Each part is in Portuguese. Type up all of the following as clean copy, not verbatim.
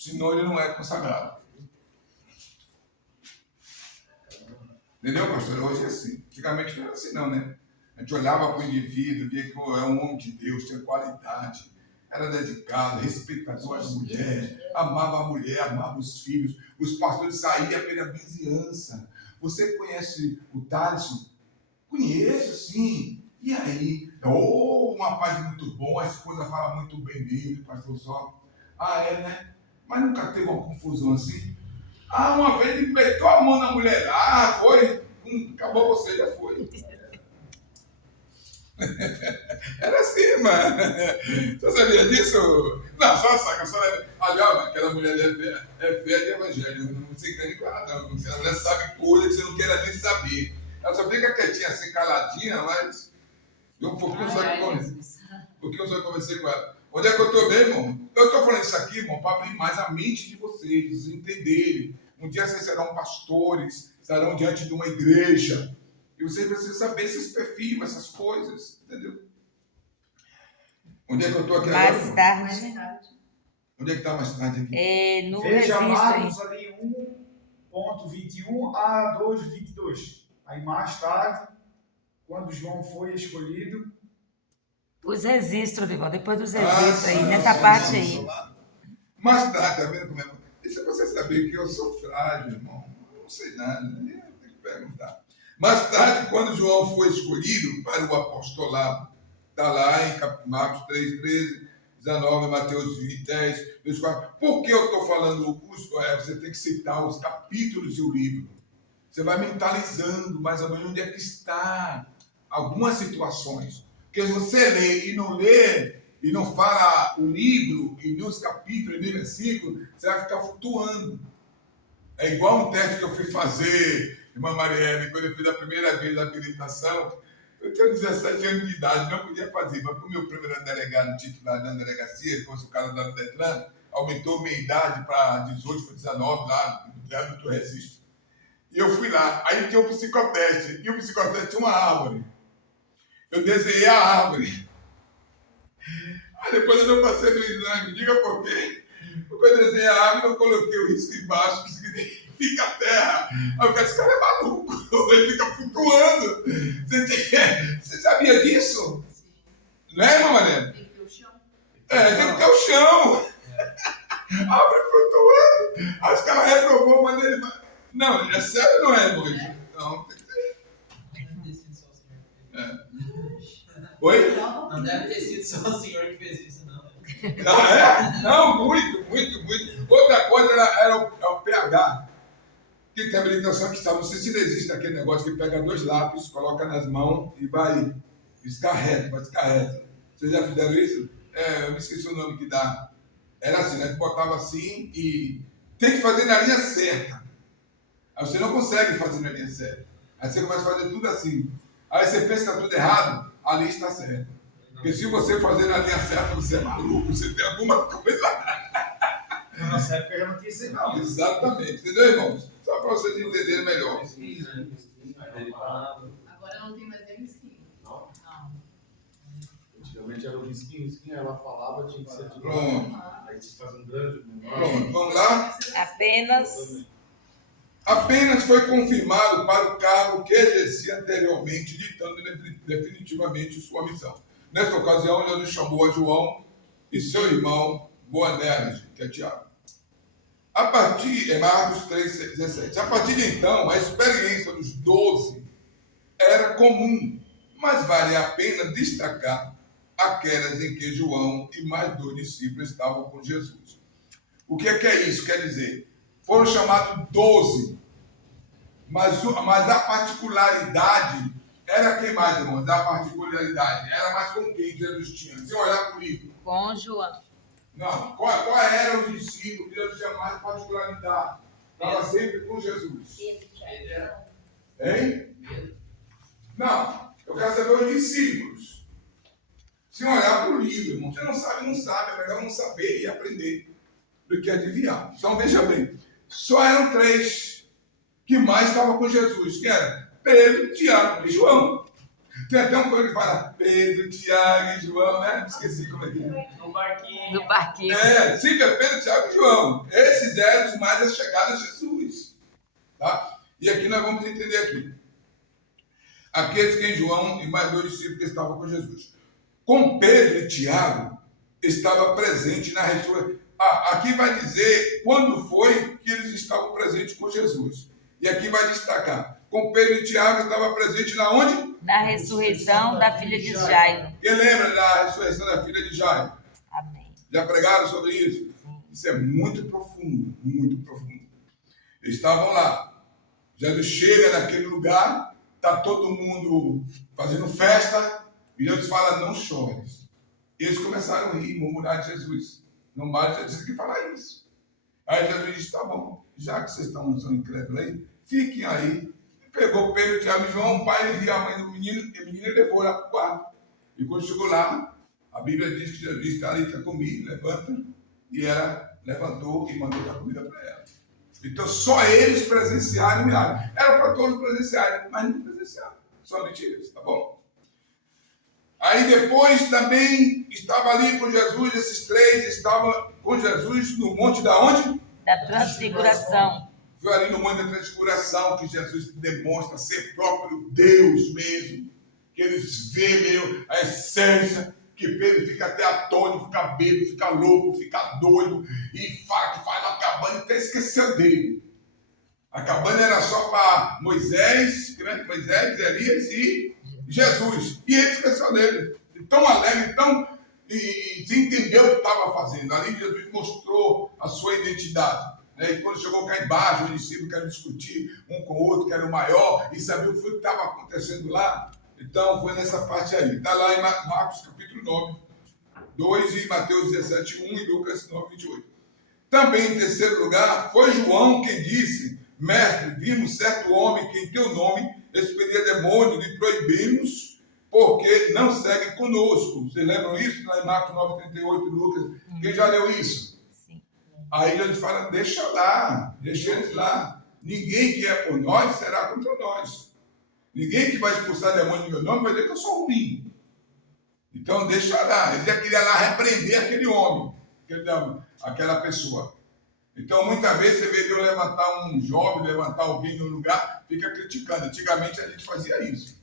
senão ele não é consagrado. Entendeu, pastor? Hoje é assim. Antigamente não era assim, não, né? A gente olhava para o indivíduo, via que é um homem de Deus, tinha qualidade, era dedicado, respeitador às mulheres, amava a mulher, amava os filhos. Os pastores saíam pela vizinhança. Você conhece o Thaleson? Conheço, sim. E aí? Oh, um rapaz muito bom, a esposa fala muito bem dele, pastor só. Ah, é, né? Mas nunca teve uma confusão assim? Ah, uma vez ele meteu a mão na mulher. Ah, foi. Acabou você, já foi. Era assim, mano. Você sabia disso? Não, só saca, só leva. Aliás, aquela mulher é fé de evangelho. Não se engane com ela, não. A mulher sabe coisa que você não queira nem saber. Ela só fica quietinha, assim, caladinha, mas eu um pouquinho só conversei com ela. Onde é que eu estou bem, irmão? Eu estou falando isso aqui, irmão, para abrir mais a mente de vocês entenderem. Um dia vocês serão pastores, estarão diante de uma igreja. E vocês precisam saber esses perfis, essas coisas, entendeu? Onde é que eu estou aqui agora? Mais tarde. Onde é que está mais tarde aqui? É, no Veja registro ali 1.21 a 2.22. Aí mais tarde, quando João foi escolhido... os registros, Divaldo, depois dos registros aí, nessa parte aí. Mais tarde, tá vendo como é? Isso é pra você saber que eu sou frágil, irmão. Eu não sei nada, né? Tem que perguntar. Mais tarde, quando João foi escolhido para o apostolado, está lá em Marcos 3, 13, 19, Mateus 20, 10, 24. Por que eu estou falando? Você tem que citar os capítulos e o livro. Você vai mentalizando mais ou menos onde é que está algumas situações. Porque se você lê e não fala o livro, e nos capítulos, e no versículo, você vai ficar flutuando. É igual um teste que eu fui fazer, irmã Marielle, quando eu fiz a primeira vez a habilitação. Eu tinha 17 anos de idade, não podia fazer, mas como meu primeiro delegado titular da delegacia, como o cara da Detran, aumentou minha idade para 18, foi 19 lá, no âmbito do registro. E eu fui lá, aí tinha o psicoteste, e o psicoteste tinha uma árvore. Eu desenhei a árvore. Aí depois eu não passei no exame, diga por quê. Porque eu desenhei a árvore, eu coloquei o risco embaixo, que significa a terra. Aí eu falei, esse cara é maluco, ele fica flutuando. Você sabia disso? Não é, irmã Mariana? Tem que ter o chão. É, tem que ter o chão. A árvore flutuando. Acho que ela reprovou, mas ele... Não, é sério ou não é, irmão? Não, tem que ter. É. Oi? Não deve ter sido só o senhor que fez isso, não. Ah, é? Não, muito. Outra coisa era o pH. Que tem habilitação que está. Não sei se existe aquele negócio que pega 2 lápis, coloca nas mãos e vai riscar reto. Vocês já fizeram isso? Eu me esqueci o nome que dá. Era assim, né? Tu botava assim e tem que fazer na linha certa. Aí você não consegue fazer na linha certa. Aí você começa a fazer tudo assim. Aí você pensa que está tudo errado, ali está certo. Porque se você fazer na linha certa, você é maluco, você tem alguma coisa. Na nossa época já não tinha isso aí, não. Exatamente. Entendeu, irmãos? Só para vocês entenderem melhor. Agora não tem mais nem risquinho. Não. Não. Antigamente era o risquinho, ela falava, tinha que ser de Pronto. Aí tinha que fazer um grande, menor. Pronto, vamos lá? Apenas Foi confirmado para o cargo que exercia anteriormente, ditando definitivamente sua missão. Nesta ocasião, Jesus chamou a João e seu irmão Boanerges, que é Tiago. Marcos 3,17. A partir de então, a experiência dos 12 era comum, mas vale a pena destacar aquelas em que João e mais 2 discípulos estavam com Jesus. O que é isso? Quer dizer, foram chamados 12, mas a particularidade era quem mais, irmãos? A particularidade era mais com quem Jesus tinha. Se olhar para o livro. com João. Não, qual era o discípulo que Deus tinha mais particularidade? Estava sempre com Jesus. Hein? Não, eu quero saber os discípulos. Se olhar para o livro, irmão, você não sabe, é melhor não saber e aprender do que adivinhar. Então veja bem, só eram 3 que mais estavam com Jesus, que era Pedro, Tiago e João. Tem até um coisa que fala Pedro, Tiago e João, né? Esqueci como é que é. No barquinho. Do barquinho. Sim, é Pedro, Tiago e João. Esses eram os mais chegados a Jesus. Tá? E aqui nós vamos entender aqui. Aqueles que em João e mais 2 discípulos que estavam com Jesus. Com Pedro e Tiago, estava presente na ressurreição. Aqui vai dizer quando foi que eles estavam presentes com Jesus. E aqui vai destacar. Com Pedro e Tiago estava presente na onde? Na ressurreição da filha de Jairo. Quem lembra da ressurreição da filha de Jairo? Amém. Já pregaram sobre isso? Isso é muito profundo, muito profundo. Eles estavam lá. Jesus chega naquele lugar, está todo mundo fazendo festa, e Jesus fala, não chores. Eles começaram a rir, murmurar de Jesus. Não basta dizer que falar isso. Aí Jesus disse, tá bom, já que vocês são incrédulos aí, fiquem aí. Pegou Pedro, Tiago e João, o pai e a mãe do menino, e o menino levou lá para o quarto. E quando chegou lá, a Bíblia diz que Jesus disse, ali está comigo, levanta. E ela levantou e mandou dar comida para ela. Então só eles presenciaram o milagre. Era para todos presenciarem, mas não presenciaram. Somente eles, tá bom? Aí depois também estava ali com Jesus, esses 3 estavam com Jesus no monte da onde? Da transfiguração. Foi ali no monte da transfiguração que Jesus demonstra ser próprio Deus mesmo. Que eles veem mesmo a essência, que Pedro fica até atônito, fica bêbado, fica louco, fica doido, e fala que faz uma cabana e até esqueceu dele. A cabana era só para Moisés, Elias e Jesus. E ele esqueceu dele. E tão alegre, e entendeu o que estava fazendo. Ali Jesus mostrou a sua identidade. E quando chegou cá embaixo, os discípulos queriam discutir um com o outro, que era o maior, e sabia o que estava acontecendo lá. Então, foi nessa parte aí. Está lá em Marcos capítulo 9, 2 e Mateus 17, 1 e Lucas 9, 28. Também, em terceiro lugar, foi João quem disse, mestre, vimos certo homem que em teu nome expelia demônio e proibimos, porque não segue conosco. Vocês lembram isso? Lá em Marcos 9, 38 e Lucas. Quem já leu isso? Aí Jesus fala, deixa eles lá. Ninguém que é por nós será contra nós. Ninguém que vai expulsar demônio no meu nome vai dizer que eu sou ruim. Então deixa lá. Ele já queria lá repreender aquele homem, aquela pessoa. Então muitas vezes você vê Deus levantar um jovem, levantar alguém no lugar, fica criticando. Antigamente a gente fazia isso.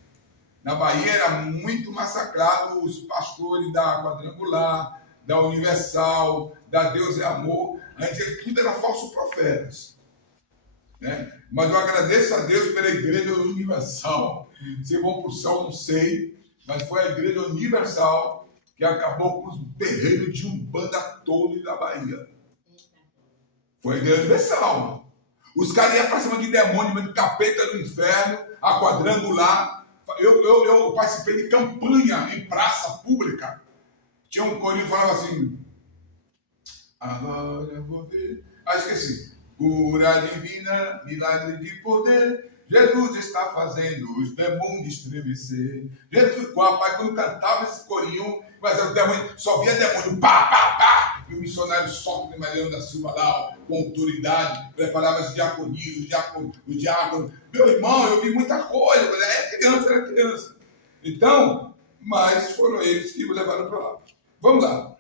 Na Bahia era muito massacrado os pastores da Quadrangular, da Universal, da Deus é Amor. Antes tudo era falso profetas. Né? Mas eu agradeço a Deus pela Igreja Universal. Se vão para o céu, não sei, mas foi a Igreja Universal que acabou com os terreiros de Umbanda todos da Bahia. Foi a Igreja Universal. Os caras iam para cima de demônio, de capeta do inferno, a Quadrangular. Eu participei de campanha em praça pública. Tinha um corinho que falava assim, agora eu vou ver. Esqueci. Cura divina, milagre de poder, Jesus está fazendo os demônios estremecer. Jesus, rapaz, quando cantava esse corinho, mas o demônio, só via demônio, pá, pá, pá. E o missionário Sócrates de Mariano da Silva lá, com autoridade, preparava as diaconias, o diácono. Meu irmão, eu vi muita coisa, mas era criança. Então, mas foram eles que o levaram para lá. Vamos lá.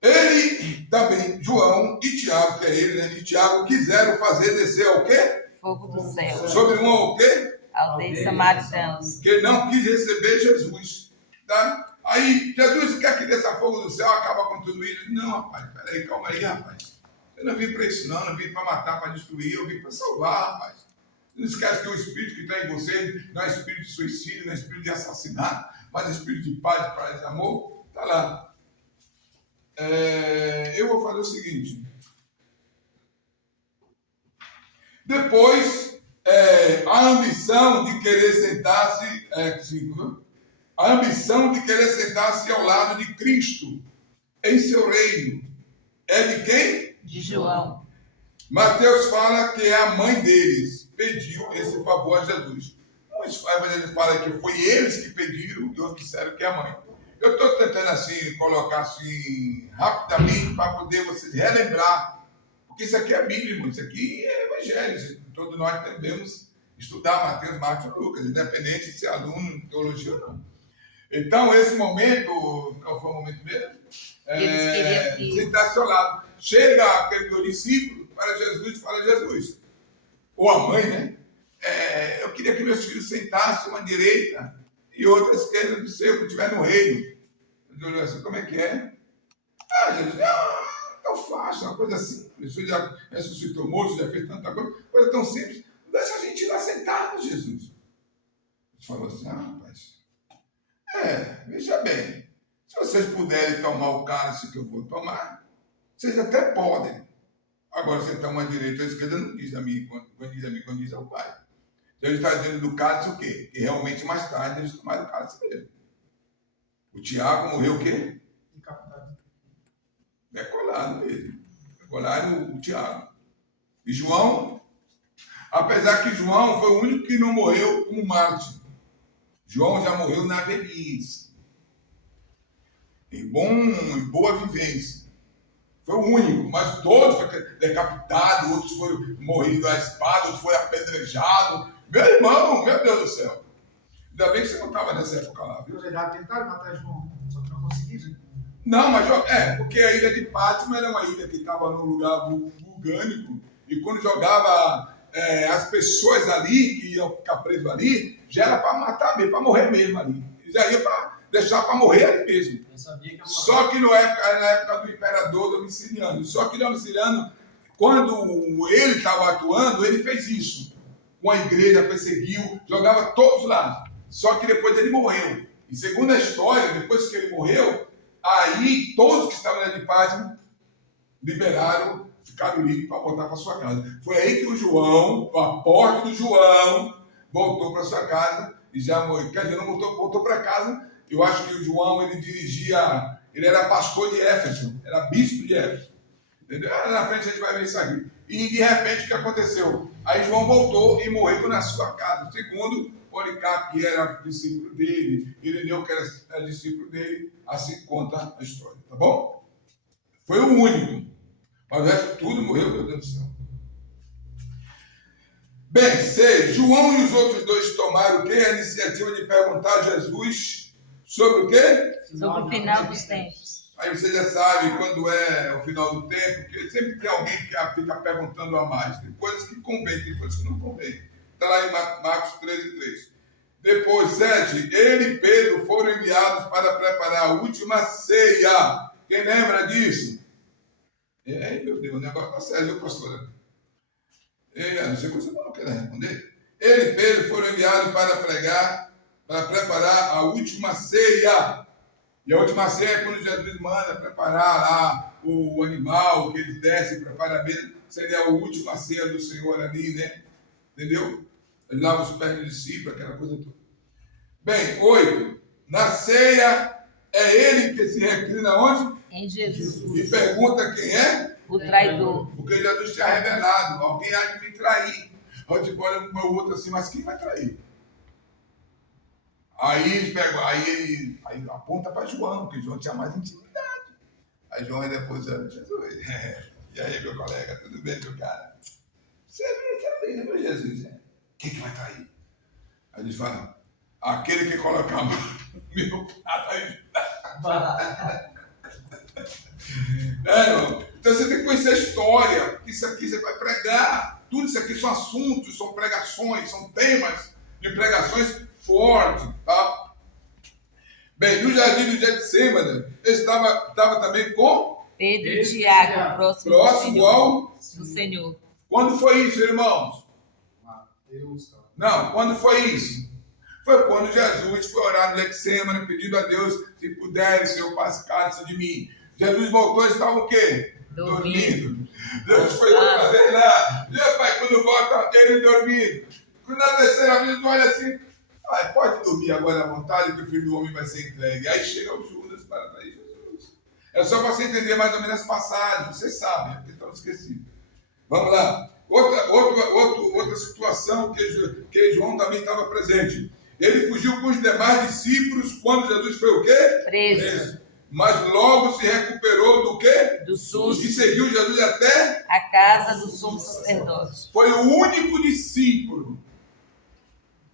Ele também, João e Tiago, que é ele, né? E Tiago quiseram fazer descer o quê? Fogo do céu. Sobre uma o quê? Aldeia samaritanos. Que não quis receber Jesus. Tá? Aí, Jesus quer que desça fogo do céu, acaba com tudo isso. Não, rapaz, peraí, calma aí, rapaz. Eu não vim para isso não vim para matar, para destruir, eu vim para salvar, rapaz. Não esquece que o espírito que está em você não é espírito de suicídio, não é espírito de assassinato, mas é espírito de paz e amor. Está lá. Eu vou fazer o seguinte. Depois, a ambição de querer sentar-se, a ambição de querer sentar-se ao lado de Cristo em seu reino é de quem? De João. Mateus fala que é a mãe deles pediu esse favor a Jesus. Os evangelhos falam que foi eles que pediram e outros disseram que é a mãe. Eu estou tentando assim, colocar assim, rapidamente, para poder vocês relembrar. Porque isso aqui é Bíblia, irmão. Isso aqui é Evangelho. Todos nós entendemos estudar Mateus, Marcos e Lucas, independente de ser aluno de teologia ou não. Então, esse momento, qual foi o momento mesmo? Eles queriam que... Sentar ao seu lado. Chega aquele do discípulo para Jesus e fala a Jesus. Ou a mãe, né? Eu queria que meus filhos sentassem uma à direita e outra à esquerda do seu, que estiver no reino. Jesus olhou assim, como é que é? Jesus, tão fácil, uma coisa simples. Você já ressuscitou morto, já fez tanta coisa tão simples. Deixa a gente ir lá sentado, Jesus. Ele falou assim, rapaz, veja bem, se vocês puderem tomar o cálice que eu vou tomar, vocês até podem. Agora, sentar uma à direita ou à esquerda não diz a mim, quando diz ao Pai. Então, ele está dizendo do cálice o quê? Que realmente mais tarde eles tomaram o cálice mesmo. O Tiago morreu o quê? Decapitado. Decolado mesmo. Decolaram o Tiago. E João, apesar que João foi o único que não morreu como mártir. João já morreu na velhice. Em boa vivência. Foi o único, mas todos foram decapitados, outros foram morridos à espada, outros foram apedrejados. Meu irmão, meu Deus do céu. Ainda bem que você não estava nessa época lá, viu? Na verdade, tentaram matar João, só que não conseguiram. Não, mas porque a ilha de Pátimo era uma ilha que estava num lugar vulcânico, e quando jogava as pessoas ali, que iam ficar presos ali, já era para matar mesmo, para morrer mesmo ali. Já ia para deixar para morrer ali mesmo. Eu sabia que Só que na época do imperador Domiciliano. Só que Domiciliano, quando ele estava atuando, ele fez isso. Com a igreja, perseguiu, jogava todos lá. Só que depois ele morreu. E segundo a história, depois que ele morreu, aí todos que estavam na de Pátimo liberaram, ficaram livres para voltar para sua casa. Foi aí que o João, com a porta do João, voltou para sua casa e já morreu. Quer dizer, não voltou para casa. Eu acho que o João, ele era pastor de Éfeso, era bispo de Éfeso. Entendeu? Na frente a gente vai ver isso aqui. E de repente o que aconteceu? Aí João voltou e morreu na sua casa. Segundo Policarpo, que era discípulo dele, Ireneu, que era discípulo dele, assim conta a história, tá bom? Foi o único. Mas o resto tudo morreu, meu Deus do céu. Bem, João e os outros dois tomaram o quê? A iniciativa de perguntar a Jesus sobre o quê? Sobre o final dos tempos. Aí você já sabe quando é o final do tempo, porque sempre tem alguém que fica perguntando a mais. Tem coisas que convém, tem coisas que não convém. Está lá em Marcos 13:3. Depois, 7, ele e Pedro foram enviados para preparar a última ceia. Quem lembra disso? Meu Deus, o negócio está sério, viu, pastora? Não sei se você não quer responder. Ele e Pedro foram enviados para preparar a última ceia. E a última ceia é quando Jesus manda preparar lá o animal, que eles descem, preparam a mesa. Seria a última ceia do Senhor ali, né? Entendeu? Ele lava os pés do discípulo, aquela coisa toda. Bem, 8. Na ceia, é ele que se reclina onde? Em Jesus. E pergunta quem é? O traidor. Porque Jesus tinha revelado, alguém há de me trair. Aí tipo, olha o outro assim, mas quem vai trair? Aí ele aponta para João, porque João tinha mais intimidade. Aí João depois olha Jesus. E aí, meu colega, tudo bem, meu cara? Você é bem, né, meu Jesus? Quem que vai trair? Aí ele fala, aquele que colocar a mão no meu prato aí. Irmão? Então você tem que conhecer a história, porque isso aqui você vai pregar. Tudo isso aqui são assuntos, são pregações, são temas de pregações fortes, tá? Bem, no jardim do Getsemane, estava também com Pedro e Tiago, próximo do Senhor. Quando foi isso, irmãos? Mateus, cara. Não, quando foi isso? Foi quando Jesus foi orar no Getsemane, pedindo a Deus, se puder, Senhor, passe cálice de mim. Jesus voltou e estava o quê? Dormindo. Deus foi outra vez lá. Meu pai, quando volta, ele dormindo. Quando na terceira vez, olha assim, pode dormir agora à vontade, que o filho do homem vai ser entregue. Aí chega o Judas para trair Jesus. É só para você entender mais ou menos as passagens, você sabe, porque estão esquecidos. Vamos lá. Outra situação que João também estava presente. Ele fugiu com os demais discípulos quando Jesus foi o quê? Preso. Mas logo se recuperou do quê? Do susto. E seguiu Jesus até a casa do sumo sacerdote. Foi o único discípulo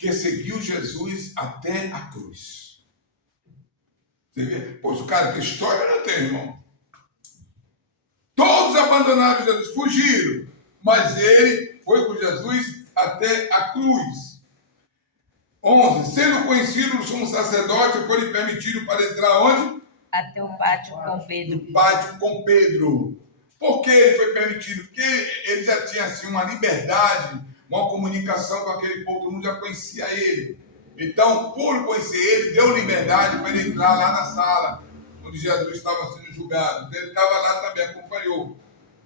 que seguiu Jesus até a cruz. Você vê? Pois o cara, que história não tem, irmão. Todos abandonaram Jesus, fugiram, mas ele foi com Jesus até a cruz. 11. Sendo conhecido o sumo sacerdote, foi-lhe permitido para entrar onde? Até o pátio com Pedro. No pátio com Pedro. Por que ele foi permitido? Porque ele já tinha assim, uma liberdade, uma comunicação com aquele povo, todo mundo já conhecia ele. Então, por conhecer ele, deu liberdade para ele entrar lá na sala, onde Jesus estava sendo julgado. Então, ele estava lá também, acompanhou.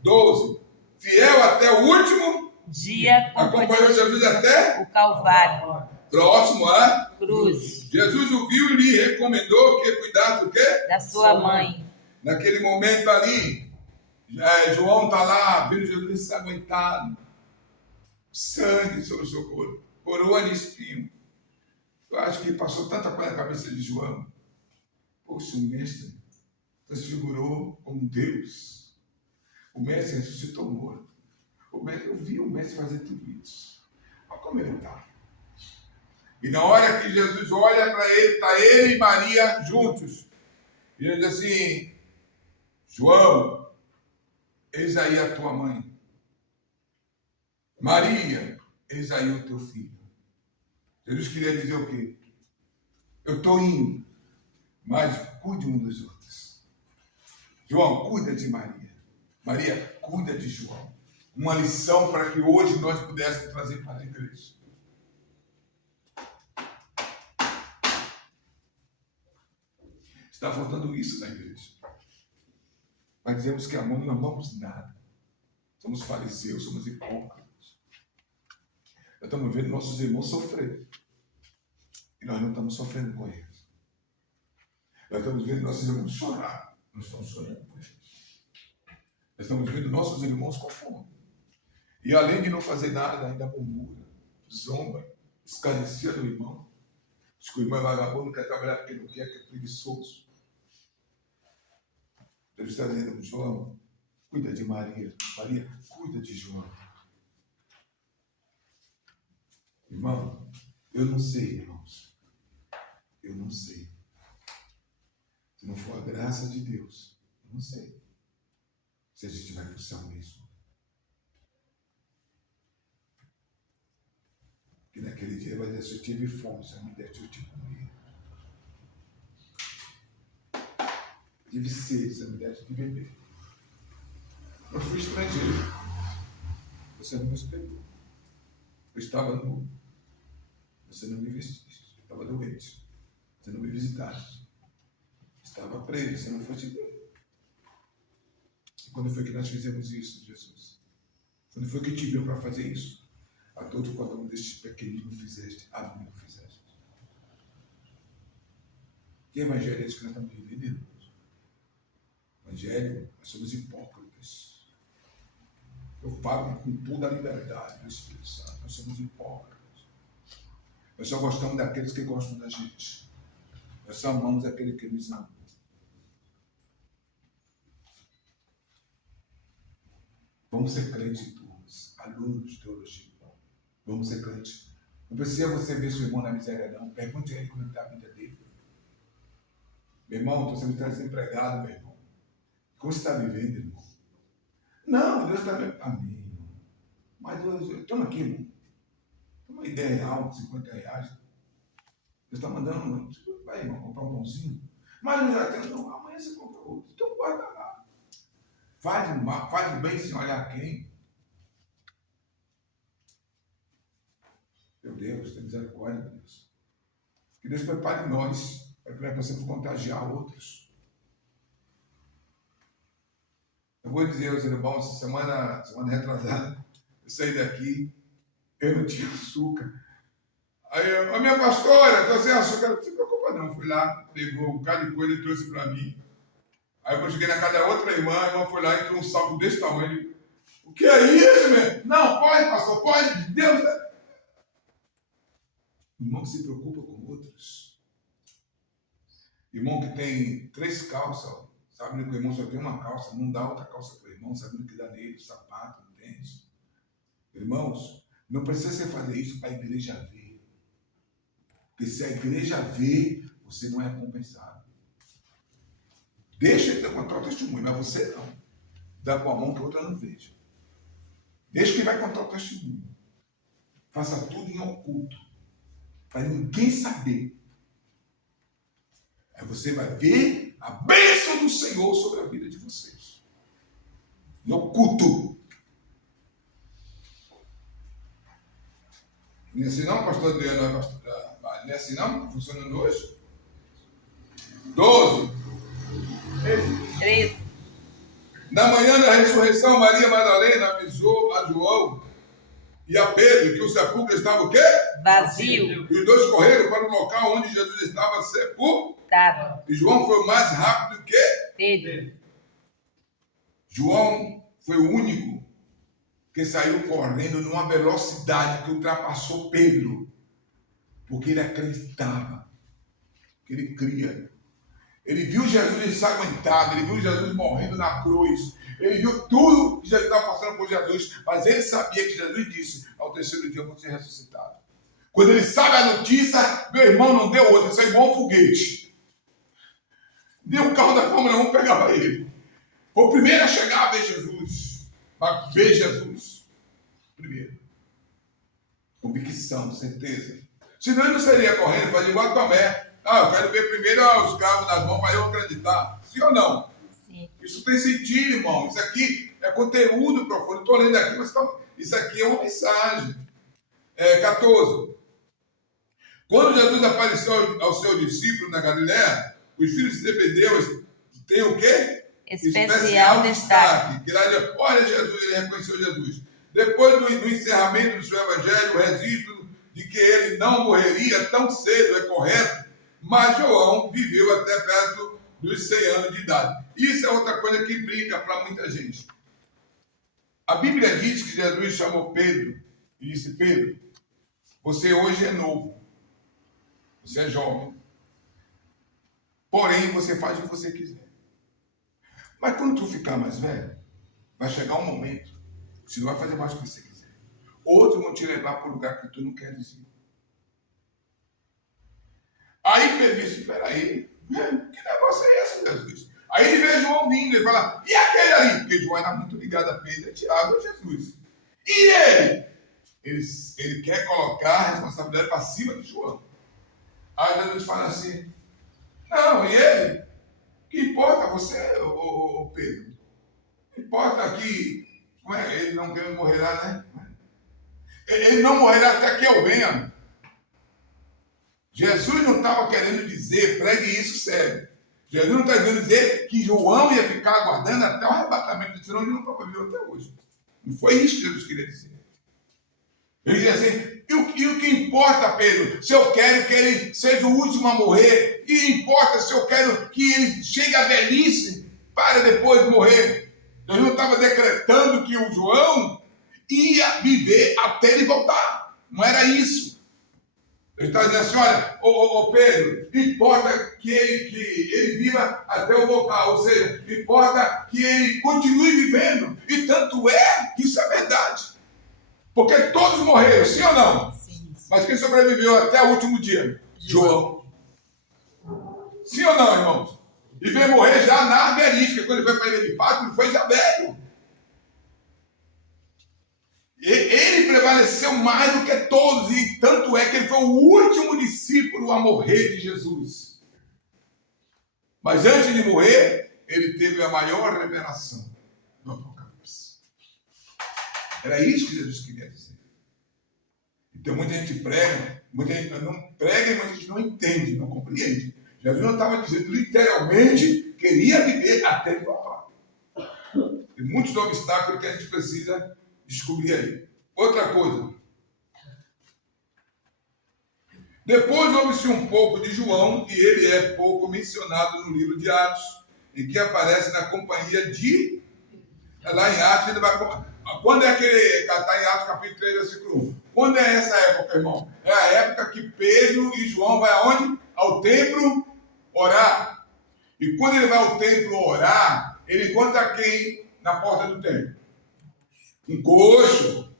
12. Fiel até o último Dia acompanhou Jesus até o Calvário. próximo a Cruz. Jesus o viu e lhe recomendou que cuidasse do quê? Da sua mãe. Naquele momento ali, João está lá, vendo Jesus ensanguentado, sangue sobre o seu corpo, coroa de espinho. Eu acho que passou tanta coisa na cabeça de João. Poxa, o mestre transfigurou como Deus. O mestre ressuscitou morto. Eu vi o mestre fazer tudo isso. Olha como ele está. E na hora que Jesus olha para ele, está ele e Maria juntos. E ele diz assim: João, eis aí a tua mãe. Maria, eis aí o teu filho. Jesus queria dizer o quê? Eu estou indo, mas cuide um dos outros. João, cuida de Maria. Maria, cuida de João. Uma lição para que hoje nós pudéssemos trazer para a igreja. Está faltando isso na igreja. Mas dizemos que não amamos nada. Somos fariseus, somos hipócritas. Nós estamos vendo nossos irmãos sofrer. E nós não estamos sofrendo com eles. Nós estamos vendo nossos irmãos chorar. Nós estamos chorando com eles. Nós estamos vendo nossos irmãos com fome. E além de não fazer nada, ainda murmura, zomba, escarnecia do irmão. Diz que o irmão é vagabundo, não quer trabalhar porque não quer, que é preguiçoso. Deus está dizendo: João, cuida de Maria. Maria, cuida de João. Irmão, eu não sei, irmãos. Eu não sei. Se não for a graça de Deus, eu não sei se a gente vai para o céu mesmo. Que naquele dia vai dizer: se eu tive fome, se eu me desse, eu te comer. Tive sede, se eu me desse, eu te beber. Eu fui estrangeiro. Você não me hospedou. Eu estava nu. Você não me vestiste. Eu estava doente. Você não me visitaste. Estava preso. Você não foi te ver. E quando foi que nós fizemos isso, Jesus? Quando foi que te viu para fazer isso? A todo quanto um destes pequeninos fizeste, a mim não fizeste. Que evangelho é esse que nós estamos vivendo, irmãos? Evangelho, nós somos hipócritas. Eu falo com toda a liberdade do Espírito Santo. Nós somos hipócritas. Nós só gostamos daqueles que gostam da gente. Nós só amamos aquele que nos ama. Vamos ser crentes em turmas, alunos de teologia. Vamos ser crentes. Não precisa você ver seu irmão na miséria, não. Pergunte a ele como está a vida dele. Meu irmão, estou sendo desempregado, meu irmão. Como você está vivendo, irmão? Não, Deus está vendo. Amém, irmão. Mas Deus, toma aqui, irmão. Toma uma ideia real, R$50. Deus está mandando, vai, irmão, comprar um pãozinho. Mas eu já tenho, não, amanhã você compra outro. Então guarda lá. Faz o bem sem olhar quem. Meu Deus, tem misericórdia, meu Deus. Que Deus prepare nós para que possamos contagiar outros. Eu vou dizer aos irmãos, essa semana retrasada, eu saí daqui, eu não tinha açúcar. Aí, a minha pastora, estou sem açúcar. Não se preocupa não, fui lá, pegou um bocado de coisa e trouxe para mim. Aí eu cheguei na casa da outra irmã, a irmã foi lá e trouxe um saco desse tamanho. O que é isso, meu? Não, pode, pastor, pode, Deus. Irmão que se preocupa com outros. Irmão que tem 3 calças, sabe que o irmão só tem uma calça, não dá outra calça para o irmão, sabendo que dá nele, sapato, tênis. Irmãos, não precisa você fazer isso para a igreja ver. Porque se a igreja vê, você não é recompensado. Deixa ele contar o testemunho, mas você não. Dá com a mão que a outra não veja. Deixa quem vai contar o testemunho. Faça tudo em oculto. Para ninguém saber. Aí você vai ver a bênção do Senhor sobre a vida de vocês. Em oculto. Não é assim não, pastor Adriano? Não é assim não? Funcionando hoje? 12. 13. Na manhã da ressurreição, Maria Madalena avisou a João e a Pedro que o sepulcro estava o quê? Vazio. E os dois correram para o local onde Jesus estava sepultado. Tá. E João foi mais rápido que Pedro. João foi o único que saiu correndo numa velocidade que ultrapassou Pedro. Porque ele acreditava. Que ele cria. Ele viu Jesus ensanguentado, ele viu Jesus morrendo na cruz, ele viu tudo que Jesus estava passando por Jesus, mas ele sabia que Jesus disse, ao terceiro dia eu vou ser ressuscitado. Quando ele sabe a notícia, meu irmão não deu outra, saiu igual um foguete. Deu um carro da Fórmula 1, pegava ele. Foi o primeiro a chegar a ver Jesus, a ver Jesus. Primeiro. Convicção, certeza. Senão ele não seria correndo, fazia igual a Tomé. Eu quero ver primeiro os cravos nas mãos para eu acreditar. Sim ou não? Sim. Isso tem sentido, irmão. Isso aqui é conteúdo profundo. Estou lendo aqui, mas isso aqui é uma mensagem. 14. Quando Jesus apareceu aos seus discípulos na Galiléia, os filhos de Zebedeu têm o quê? Especial destaque. Que lá, olha Jesus, ele reconheceu Jesus. Depois do encerramento do seu evangelho, o registro de que ele não morreria tão cedo é correto, mas João viveu até perto dos 100 anos de idade. Isso é outra coisa que brinca para muita gente. A Bíblia diz que Jesus chamou Pedro e disse, Pedro, você hoje é novo, você é jovem, porém você faz o que você quiser. Mas quando tu ficar mais velho, vai chegar um momento que você não vai fazer mais o que você quiser. Outros vão te levar para o lugar que tu não queres ir. Aí Pedro disse, espera aí, que negócio é esse, Jesus? Aí ele vê João vindo, ele fala, e aquele aí? Porque João era muito ligado a Pedro, é tirado a Jesus. E ele? Ele quer colocar a responsabilidade para cima de João. Aí Jesus fala assim, não, e ele? O que importa você, ô Pedro? Importa que ele não morrerá, né? Ele não morrerá até que eu venha. Jesus não estava querendo dizer, pregue isso sério. Jesus não está querendo dizer que João ia ficar aguardando até o arrebatamento, senão ele não estava vivo até hoje. Não foi isso que Jesus queria dizer. Ele dizia assim, e o que importa, Pedro, se eu quero que ele seja o último a morrer, e importa se eu quero que ele chegue à velhice para depois morrer. Jesus não estava decretando que o João ia viver até ele voltar. Não era isso. Ele está dizendo assim, olha, ô Pedro, importa que ele viva até eu voltar. Ou seja, importa que ele continue vivendo. E tanto é que isso é verdade. Porque todos morreram, sim ou não? Sim. Mas quem sobreviveu até o último dia? João. Sim ou não, irmãos? E veio morrer já na argarística. Quando ele foi para a ilha de Patmos, ele foi já velho. Ele prevaleceu mais do que todos, e tanto é que ele foi o último discípulo a morrer de Jesus. Mas antes de morrer, ele teve a maior revelação do Apocalipse. Era isso que Jesus queria dizer. Então muita gente prega, muita gente não prega e muita gente não entende, não compreende. Jesus não estava dizendo, literalmente, queria viver até ele voltar. Tem muitos obstáculos que a gente precisa descobrir aí. Outra coisa. Depois ouve-se um pouco de João, e ele é pouco mencionado no livro de Atos, em que aparece na companhia de... Lá em Atos, ele vai... Quando é que ele está em Atos, capítulo 3, versículo 1? Quando é essa época, irmão? É a época que Pedro e João vão aonde? Ao templo orar. E quando ele vai ao templo orar, ele encontra quem na porta do templo? Um coxo.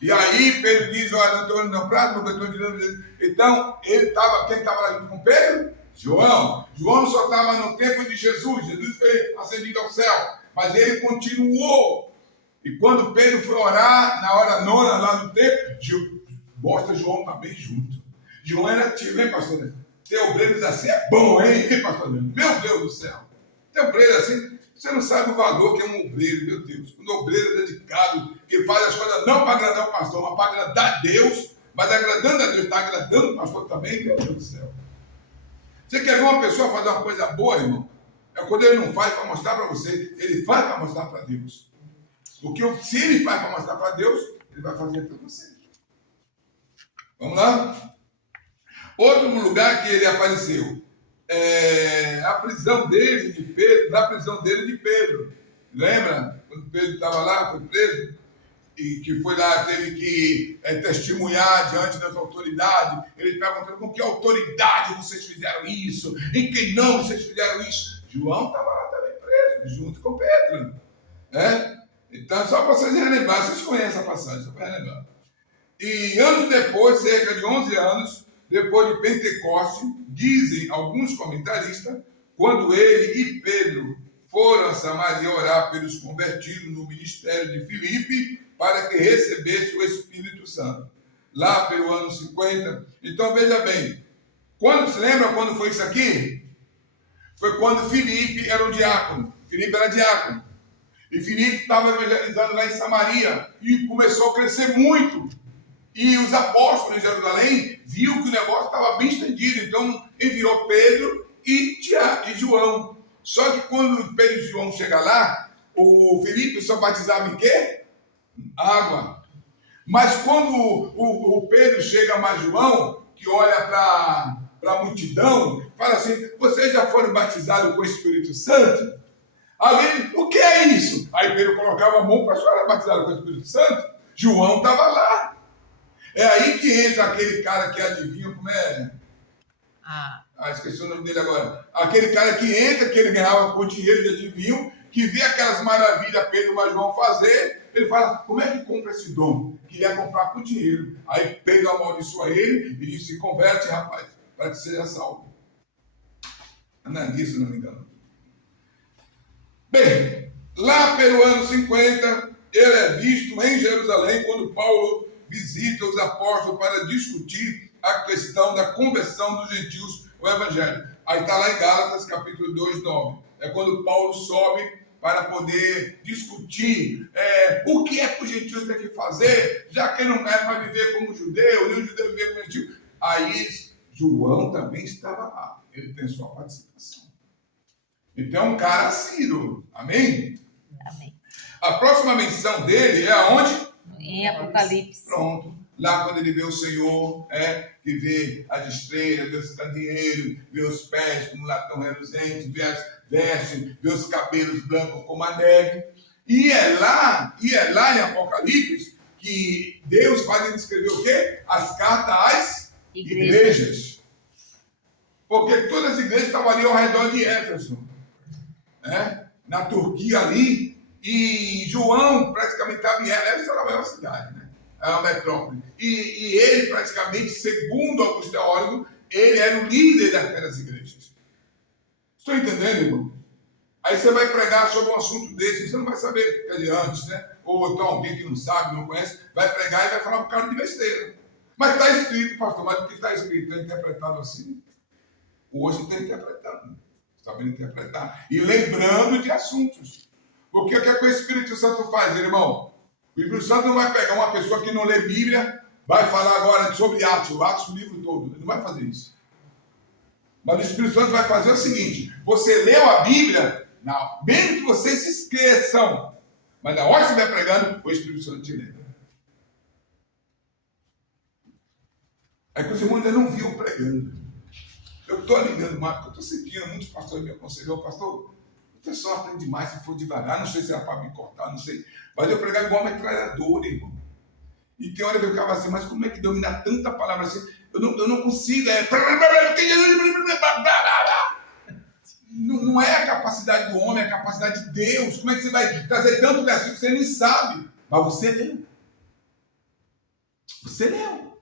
E aí Pedro diz, olha, não estou olhando no prato, não estou tirando. Então, quem estava lá junto com Pedro? João. João só estava no tempo de Jesus. Jesus foi ascendido ao céu. Mas ele continuou. E quando Pedro foi orar, na hora nona, lá no templo, mostra João também junto. João era ativo, hein, pastor? Ter obreiros assim é bom, hein, pastor? Meu Deus do céu. Ter obreiro assim, você não sabe o valor que é um obreiro, meu Deus. Um obreiro dedicado, que faz as coisas não para agradar o pastor, mas para agradar a Deus. Mas agradando a Deus, está agradando o pastor também, meu Deus do céu. Você quer ver uma pessoa fazer uma coisa boa, irmão? É quando ele não faz para mostrar para você, ele faz para mostrar para Deus. Porque se ele faz para mostrar para Deus, ele vai fazer para você. Vamos lá? Outro lugar que ele apareceu. A prisão dele de Pedro, na prisão dele de Pedro. Lembra? Quando Pedro estava lá, foi preso, e que foi lá, teve que testemunhar diante das autoridades. Ele perguntou, com que autoridade vocês fizeram isso? Em quem não vocês fizeram isso? João estava lá também preso, junto com Pedro. Então, só para vocês relembrar, vocês conhecem a passagem, só para relembrar. E anos depois, cerca de 11 anos, depois de Pentecoste, dizem alguns comentaristas, quando ele e Pedro foram a Samaria orar pelos convertidos no ministério de Filipe, para que recebesse o Espírito Santo. Lá pelo ano 50. Então, veja bem, se lembra quando foi isso aqui? Foi quando Filipe era um diácono. Filipe era diácono. E Filipe estava evangelizando lá em Samaria. E começou a crescer muito. E os apóstolos em Jerusalém viu que o negócio estava bem estendido. Então enviou Pedro e João. Só que quando Pedro e João chegam lá, o Filipe só batizava em quê? Água. Mas quando o Pedro chega mais João, que olha para a multidão, fala assim, vocês já foram batizados com o Espírito Santo? Aí, o que é isso? Aí Pedro colocava a mão para a senhora batizada com o Espírito Santo. João estava lá. É aí que entra aquele cara que adivinha, como é? Esqueci o nome dele agora. Aquele cara que entra, que ele ganhava com dinheiro de adivinho, que vê aquelas maravilhas Pedro e João fazer, ele fala, como é que compra esse dom? Queria comprar com dinheiro. Aí Pedro amaldiçoa ele e diz, se converte, rapaz, para que seja salvo. Não é disso, não me engano. Bem, lá pelo ano 50, ele é visto em Jerusalém, quando Paulo visita os apóstolos para discutir a questão da conversão dos gentios ao evangelho. Aí está lá em Gálatas, capítulo 2, 9. É quando Paulo sobe para poder discutir o que é que os gentios têm que fazer, já que não é para viver como judeu, nem o judeu viver como gentio. Aí João também estava lá. Ele tem sua participação. Então é um cara assíduo. Amém? Amém. A próxima menção dele é aonde? Em Apocalipse. Pronto. Lá quando ele vê o Senhor, que vê as estrelas, vê os candeeiros, vê os pés como latão reluzente, vê as vestes, vê os cabelos brancos como a neve. E é lá em Apocalipse que Deus vai descrever o quê? As cartas às igrejas. Porque todas as igrejas estavam ali ao redor de Éfeso. Na Turquia ali. E João praticamente estava em Éfeso, era a maior cidade, né? É uma metrópole. E ele praticamente, segundo alguns teólogos, ele era o líder daquelas igrejas. Estou entendendo, irmão? Aí você vai pregar sobre um assunto desse, você não vai saber, quer dizer, antes, né? Ou então alguém que não sabe, não conhece, vai pregar e vai falar um cara de besteira. Mas está escrito, pastor, mas o que está escrito é interpretado assim? Hoje está interpretando, sabendo interpretar. E lembrando de assuntos. Porque o que o Espírito Santo faz, irmão? O Espírito Santo não vai pegar uma pessoa que não lê Bíblia, vai falar agora sobre Atos, o livro todo. Ele não vai fazer isso. Mas o Espírito Santo vai fazer o seguinte: você leu a Bíblia, mesmo que vocês se esqueçam, mas na hora que você vai pregando, o Espírito Santo te lembra. É que os irmãos ainda não viu pregando. Eu estou ligando mais, porque eu estou sentindo, muitos pastores me aconselham, pastor, o pessoal aprende mais se for devagar, não sei se era para me cortar, não sei. Mas eu pregar igual metralhadora, irmão. E tem hora que eu ficava assim, mas como é que dominar tanta palavra assim? Eu não consigo, Não é a capacidade do homem, é a capacidade de Deus. Como é que você vai trazer tanto versículo que você nem sabe? Mas você leu. Você leu.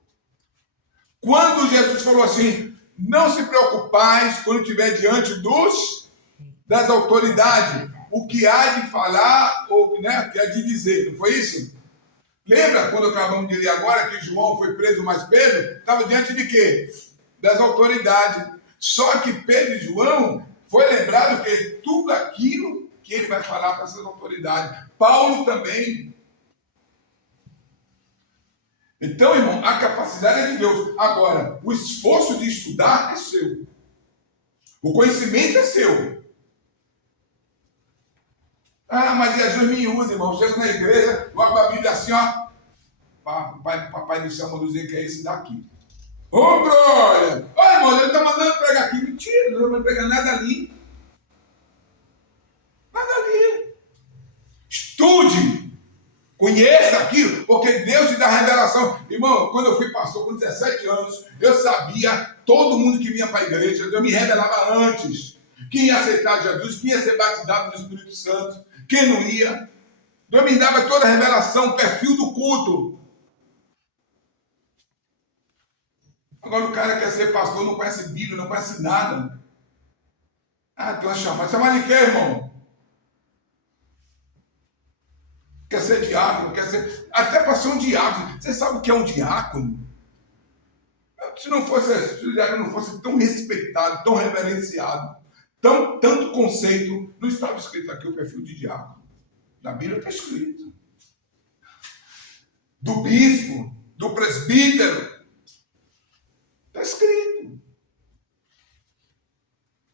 Quando Jesus falou assim, não se preocupais quando estiver diante das autoridades, o que há de falar ou, né, o que há de dizer, não foi isso? Lembra quando acabamos de ler agora que João foi preso, mas Pedro estava diante de quê? Das autoridades. Só que Pedro e João foi lembrado que tudo aquilo que ele vai falar para essas autoridades. Paulo também. Então, irmão, a capacidade é de Deus. Agora, o esforço de estudar é seu. O conhecimento é seu. Ah, mas Jesus me usa, irmão. Chego na igreja, eu abro a Bíblia assim, ó. Papai do céu mandou dizer que é esse daqui. Ô, glória! Olha, irmão, ele está mandando pregar aqui. Mentira, não vai pregar nada ali. Nada ali. Estude. Conheça aquilo, porque Deus te dá revelação. Irmão, quando eu fui pastor com 17 anos, eu sabia todo mundo que vinha para a igreja, eu me revelava antes. Quem ia aceitar Jesus, quem ia ser batizado no Espírito Santo, quem não ia. Deus me dava toda a revelação, o perfil do culto. Agora o cara quer ser pastor, não conhece Bíblia, não conhece nada. Ah, tem uma chamada. Chamada de quê, irmão? Quer ser diácono, quer ser... Até para ser um diácono. Você sabe o que é um diácono? Se o diácono não fosse tão respeitado, tão reverenciado, tanto conceito, não estava escrito aqui o perfil de diácono. Na Bíblia está escrito. Do bispo, do presbítero. Está escrito.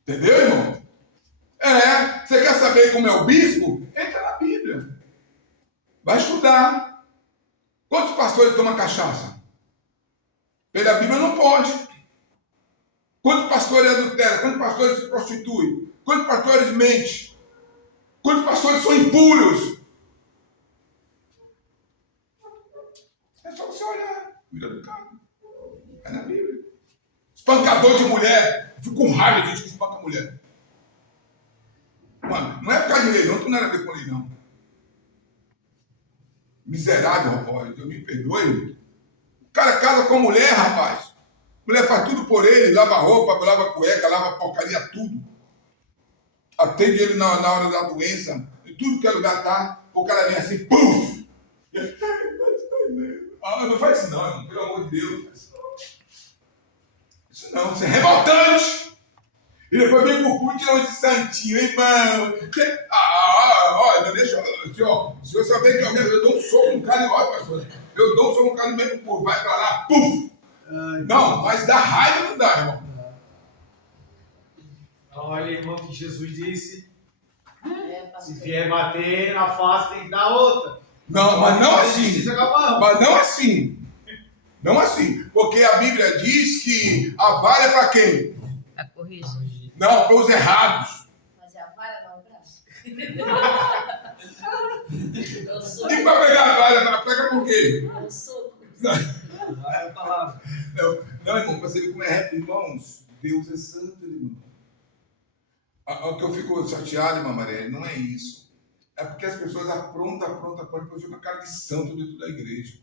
Entendeu, irmão? Você quer saber como é o bispo? Entra na Bíblia. Vai estudar. Quantos pastores tomam cachaça? Pela Bíblia não pode. Quantos pastores adulteram? Quantos pastores se prostituem? Quantos pastores mentem? Quantos pastores são impuros? É só você olhar. Bíblia do cara. É na Bíblia. Espancador de mulher. Eu fico com raiva de gente que espanca mulher. Mano, não é por causa de lei, não tem nada a ver com lei, não. Miserável, rapaz, Deus me perdoe. O cara casa com a mulher, rapaz. A mulher faz tudo por ele, lava roupa, lava cueca, lava porcaria, tudo. Atende ele na hora da doença, em tudo que é lugar tá. O cara vem assim, puf! Ah, não faz isso não, irmão, pelo amor de Deus. Isso não, isso é revoltante. E depois vem pro culto e tira de santinho, irmão. Olha, deixa eu. Ó, se você vê que alguém, eu dou um soco no cara e olha, pastor. Eu dou um soco no cara no meio do povo, vai pra lá, puf! Não, mas dá raiva não dá, irmão. Olha, irmão, que Jesus disse: se vier bater na face, tem que dar outra. Não, mas não assim. Mas não assim. Não assim. Porque a Bíblia diz que a vara é para quem? Para corrigir. Não, para os errados. Mas é a vara, não o braço. E para pegar a vara, pega por quê? Eu sou. é a palavra. Não, irmão, para você ver como é reto, irmãos. Deus é santo, irmão. O que eu fico chateado, irmã Maria, não é isso. É porque as pessoas aprontam, depois ficam com a cara de santo dentro da igreja.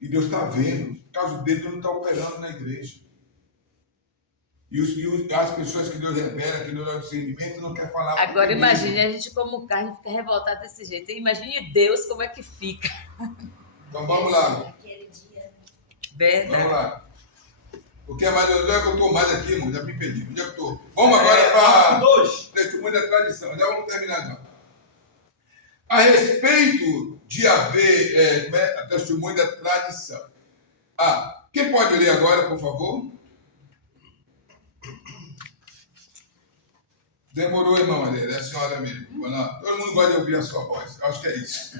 E Deus está vendo. Por causa dele, Deus não está operando na igreja. E as pessoas que Deus revela, que Deus dá discernimento, não quer falar. Agora imagine a gente como carne fica revoltada desse jeito. Imagine Deus como é que fica. Então vamos lá. Aquele dia. Verdade. Vamos lá. Porque onde é que eu estou mais aqui, irmão? Já me perdi. Onde é que eu estou? Vamos agora para testemunho da tradição. Já vamos terminar já. A respeito de haver testemunho da tradição. Quem pode ler agora, por favor? Demorou, irmão, é a senhora mesmo. Todo mundo gosta de ouvir a sua voz. Eu acho que é isso.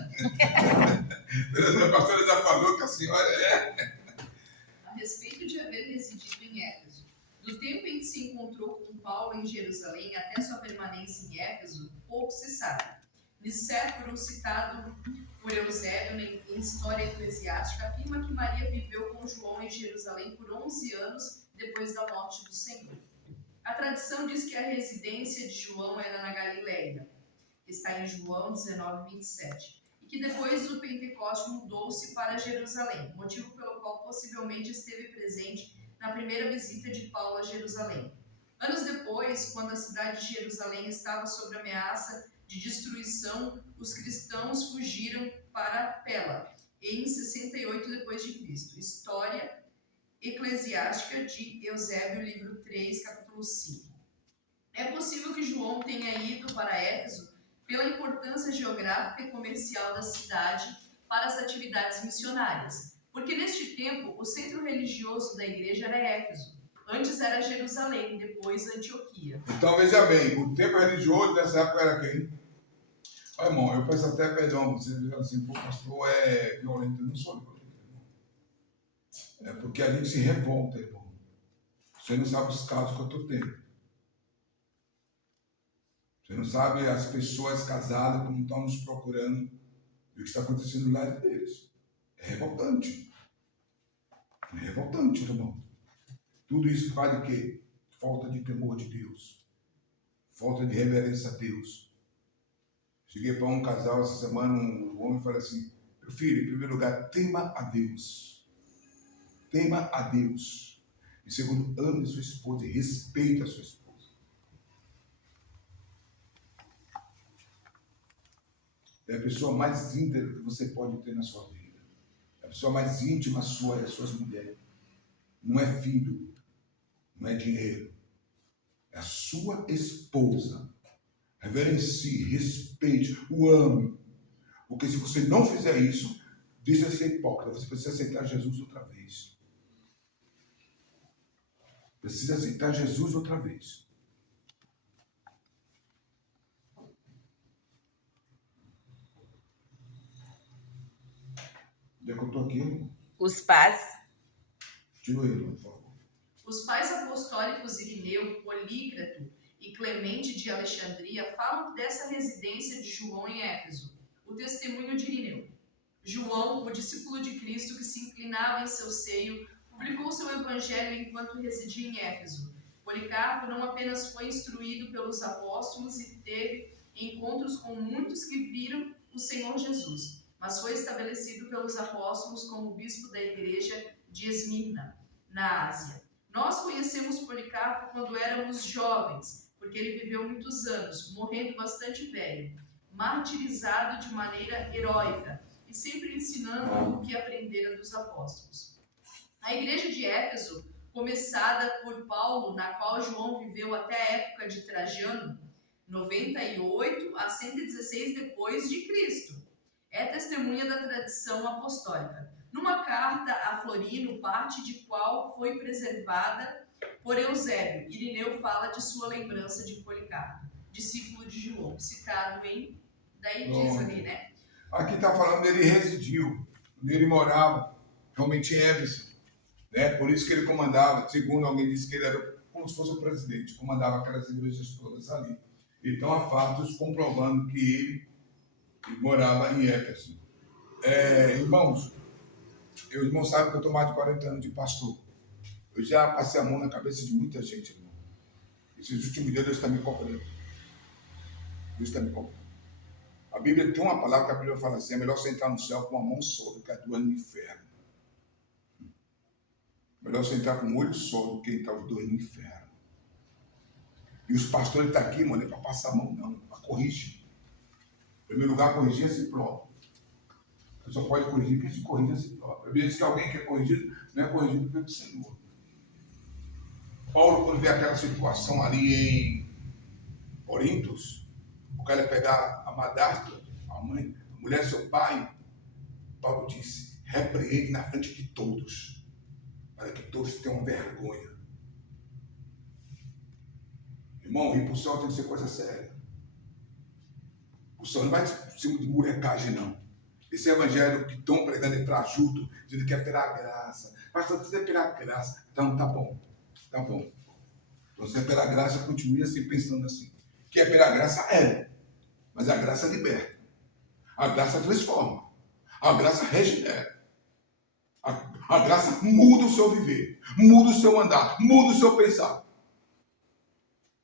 A pastora já falou que a senhora é. A respeito de haver residido em Éfeso. Do tempo em que se encontrou com Paulo em Jerusalém até sua permanência em Éfeso, pouco se sabe. Nicéforo, citado por Eusébio em História Eclesiástica, afirma que Maria viveu com João em Jerusalém por 11 anos depois da morte do Senhor. A tradição diz que a residência de João era na Galileia, que está em João 19, 27, e que depois do Pentecostes mudou-se para Jerusalém, motivo pelo qual possivelmente esteve presente na primeira visita de Paulo a Jerusalém. Anos depois, quando a cidade de Jerusalém estava sob ameaça de destruição, os cristãos fugiram para Pela, em 68 d.C. História Eclesiástica de Eusébio, livro 3, capítulo 5. É possível que João tenha ido para Éfeso pela importância geográfica e comercial da cidade para as atividades missionárias, porque neste tempo o centro religioso da igreja era Éfeso. Antes era Jerusalém, depois Antioquia. Então veja bem, o tempo religioso dessa época era quem? Ó, irmão, eu peço até perdão, você diz assim, pô, pastor é violento. Eu não sou violento, irmão. É porque a gente se revolta, irmão. Você não sabe os casos que eu estou tendo. Você não sabe as pessoas casadas como estão nos procurando e o que está acontecendo no lado deles. É revoltante. É revoltante, irmão. Tudo isso faz de quê? Falta de temor de Deus. Falta de reverência a Deus. Cheguei para um casal essa semana, um homem falou assim, meu filho, em primeiro lugar, tema a Deus. Tema a Deus. Em segundo, ame a sua esposa e respeite a sua esposa. É a pessoa mais íntegra que você pode ter na sua vida. É a pessoa mais íntima sua é as suas mulheres. Não é filho, não é dinheiro. É a sua esposa. Reverencie, respeite, o ame. Porque se você não fizer isso, deixa de ser hipócrita. Você precisa aceitar Jesus outra vez. Precisa aceitar Jesus outra vez. Onde é que eu estou aqui? Os pais. Continue aí, por favor. Os pais apostólicos Irineu, Polícrato e Clemente de Alexandria falam dessa residência de João em Éfeso, o testemunho de Irineu. João, o discípulo de Cristo que se inclinava em seu seio, publicou seu evangelho enquanto residia em Éfeso. Policarpo não apenas foi instruído pelos apóstolos e teve encontros com muitos que viram o Senhor Jesus, mas foi estabelecido pelos apóstolos como bispo da igreja de Esmirna, na Ásia. Nós conhecemos Policarpo quando éramos jovens, porque ele viveu muitos anos, morrendo bastante velho, martirizado de maneira heróica e sempre ensinando o que aprendera dos apóstolos. A igreja de Éfeso, começada por Paulo, na qual João viveu até a época de Trajano, 98 a 116 depois de Cristo, é testemunha da tradição apostólica. Numa carta a Florino, parte de qual foi preservada por Eusébio, Irineu fala de sua lembrança de Policarpo, discípulo de João, citado em... Daí diz ali, né? Aqui está falando dele residiu, onde ele morava, realmente em Éfeso. Né? Por isso que ele comandava, segundo alguém disse que ele era como se fosse o presidente, comandava aquelas igrejas todas ali. Então há fatos comprovando que ele morava em Éfeso. Irmãos, os irmãos sabem que eu estou mais de 40 anos de pastor. Eu já passei a mão na cabeça de muita gente, irmão. Esses últimos dias Deus está me cobrando. Deus está me cobrando. A Bíblia tem uma palavra que a Bíblia fala assim, é melhor você entrar no céu com uma mão só do que a duas no inferno. Melhor você entrar com um olho só do que entrar os dois no inferno. E os pastores estão aqui, mano, não é para passar a mão, não, é para corrigir. Em primeiro lugar, corrigir a si próprio. Você só pode corrigir quem se corrige a si próprio. A Bíblia diz que alguém que é corrigido não é corrigido pelo Senhor. Paulo, quando vê aquela situação ali em Corintos, o cara ia pegar a madrasta, a mãe, a mulher, seu pai, Paulo disse, repreende na frente de todos, para que todos tenham vergonha. Irmão, ir para o céu tem que ser coisa séria. O céu não vai ser de molecagem, não. Esse evangelho que estão pregando é frajuto, dizendo que é pela graça. Pastor, tudo é pela graça. Então, tá bom. Tá bom. Então, se é pela graça, continue assim, pensando assim. Que é pela graça, é. Mas a graça liberta. A graça transforma. A graça regenera. A graça muda o seu viver. Muda o seu andar. Muda o seu pensar.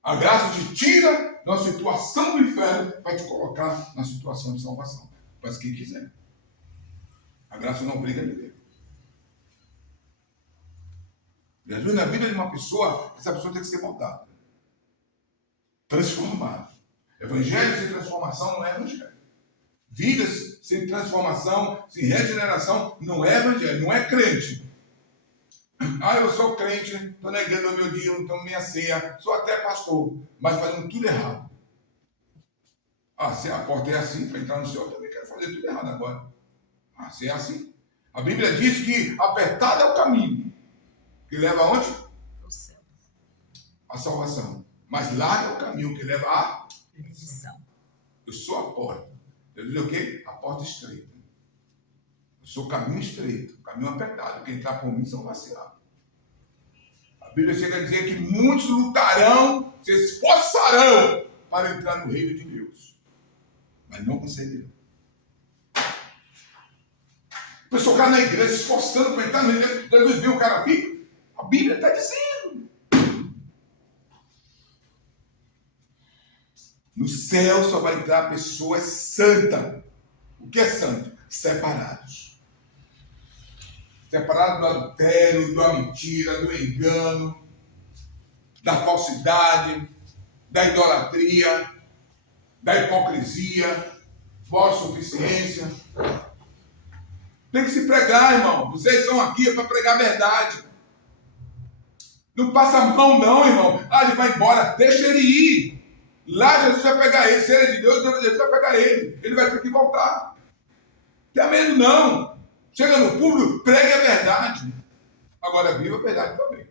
A graça te tira da situação do inferno para te colocar na situação de salvação. Faz quem quiser. A graça não obriga ninguém. Jesus, na vida de uma pessoa, essa pessoa tem que ser moldada. Transformada. Evangelho sem transformação não é evangelho. Vidas sem transformação, sem regeneração, não é evangelho, não é crente. Ah, eu sou crente, estou negando o meu dia, não tomo minha ceia, sou até pastor, mas fazendo tudo errado. Ah, se a porta é assim, para entrar no céu, eu também quero fazer tudo errado agora. Ah, se é assim. A Bíblia diz que apertado é o caminho, que leva aonde? O céu. A salvação. Mas largo é o caminho que leva à Perdição. Eu sou a porta. Eu digo o quê? A porta estreita. Eu sou o caminho estreito, o caminho apertado. Quem entrar por mim são vacilados. A Bíblia chega a dizer que muitos lutarão, se esforçarão para entrar no reino de Deus. Mas não conseguirão. O pessoal fica na igreja se esforçando para entrar no reino de Deus. Jesus vê o cara fica. A Bíblia está dizendo. No céu só vai entrar pessoas santas. O que é santo? Separados. Separados do adultério, da mentira, do engano, da falsidade, da idolatria, da hipocrisia, da autossuficiência. Tem que se pregar, irmão. Vocês estão aqui para pregar a verdade. Não passa a mão, não, irmão. Ah, ele vai embora. Deixa ele ir. Lá Jesus vai pegar ele. Se ele é de Deus, Jesus vai pegar ele. Ele vai ter que voltar. Tenha medo, não. Chega no público, pregue a verdade. Agora, viva a verdade também.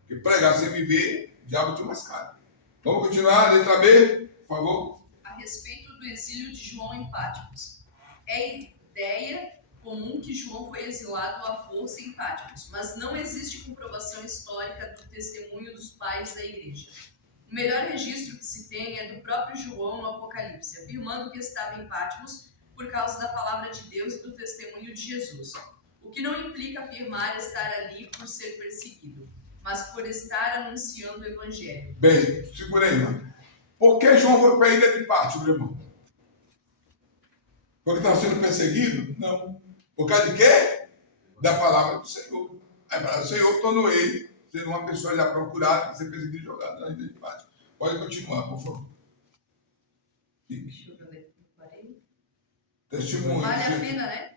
Porque pregar sem viver, o diabo te mascara. Vamos continuar, letra B, por favor. A respeito do exílio de João em Patmos. É ideia comum que João foi exilado à força em Patmos, mas não existe comprovação histórica do testemunho dos pais da igreja. O melhor registro que se tem é do próprio João no Apocalipse, afirmando que estava em Patmos por causa da palavra de Deus e do testemunho de Jesus, o que não implica afirmar estar ali por ser perseguido, mas por estar anunciando o evangelho. Bem, segura aí, irmão. Por que João foi para a ilha de Patmos, meu irmão? Porque estava sendo perseguido? Não. Por causa de quê? Da palavra do Senhor. A palavra do Senhor tornou ele sendo uma pessoa já procurada para ser perseguido e jogado na ilha de Patmos. Pode continuar, por favor. Deixa eu ver onde é que eu parei. Testemunho. Vale a pena, né?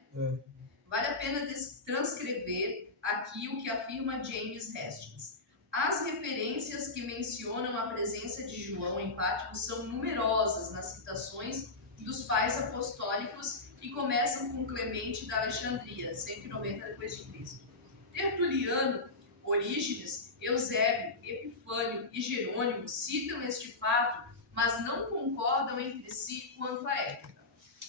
Vale a pena transcrever aqui o que afirma James Hastings. As referências que mencionam a presença de João em Patmos são numerosas nas citações dos pais apostólicos e começam com Clemente da Alexandria, 190 d.C. Tertuliano, Orígenes, Eusébio, Epifânio e Jerônimo citam este fato, mas não concordam entre si quanto à época.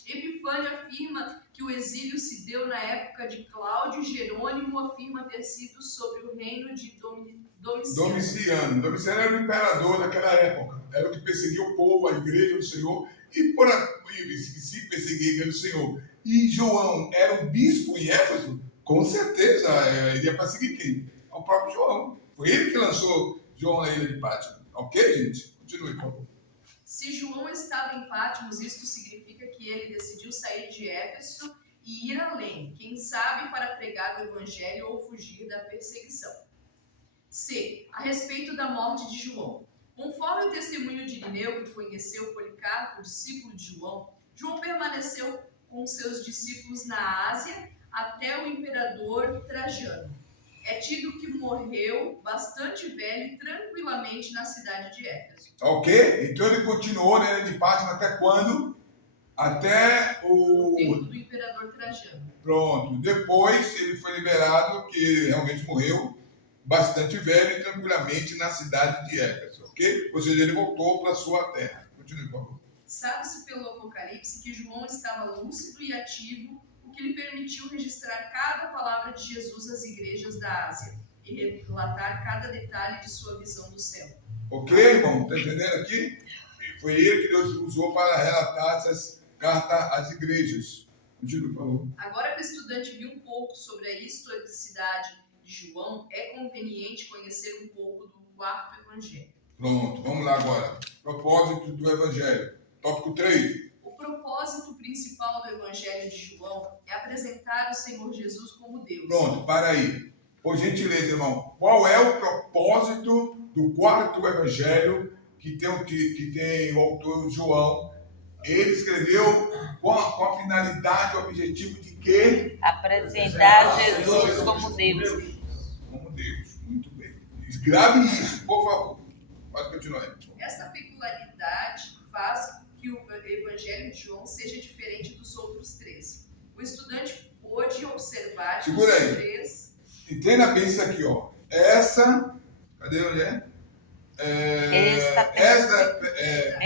Epifânio afirma que o exílio se deu na época de Cláudio, Jerônimo afirma ter sido sobre o reino de Domiciano. Domiciano era o imperador daquela época. Era o que perseguia o povo, a igreja do Senhor, e se perseguia a igreja do Senhor. E João era o bispo em Éfeso, com certeza ele ia perseguir quem? O próprio João. Foi ele que lançou João na ilha de Patmos. Ok, gente? Continue, por favor. Se João estava em Patmos, isto significa que ele decidiu sair de Éfeso e ir além, quem sabe para pregar o evangelho ou fugir da perseguição. C. A respeito da morte de João. Conforme o testemunho de Irineu, que conheceu Policarpo, discípulo de João, João permaneceu com seus discípulos na Ásia até o imperador Trajano. É tido que morreu bastante velho e tranquilamente na cidade de Éfeso. Ok? Então ele continuou na ilha de Patmos até quando? Até O tempo do imperador Trajano. Pronto. Depois ele foi liberado, que realmente morreu, bastante velho e tranquilamente na cidade de Éfeso. Ok? Ou seja, ele voltou para a sua terra. Continue, por favor. Sabe-se pelo Apocalipse que João estava lúcido e ativo, o que lhe permitiu registrar cada palavra de Jesus às igrejas da Ásia e relatar cada detalhe de sua visão do céu. Ok, irmão? Está entendendo aqui? Foi ele que Deus usou para relatar essas cartas às igrejas. Continue, por favor. Agora que o estudante viu um pouco sobre a historicidade de João, é conveniente conhecer um pouco do quarto evangelho. Pronto, vamos lá agora. Propósito do evangelho. Tópico 3. O propósito principal principal do Evangelho de João é apresentar o Senhor Jesus como Deus. Pronto, para aí. Por gentileza, irmão, qual é o propósito do quarto evangelho que tem o autor João? Ele escreveu com a finalidade, o objetivo de quê? Apresentar Jesus como Deus. Como Deus. Muito bem. Grave isso, por favor. Pode continuar. Esta peculiaridade faz que o Evangelho de João seja diferente dos outros três. O estudante pôde observar que Segura os aí. três... Entenda bem isso aqui, ó. Cadê onde é? Essa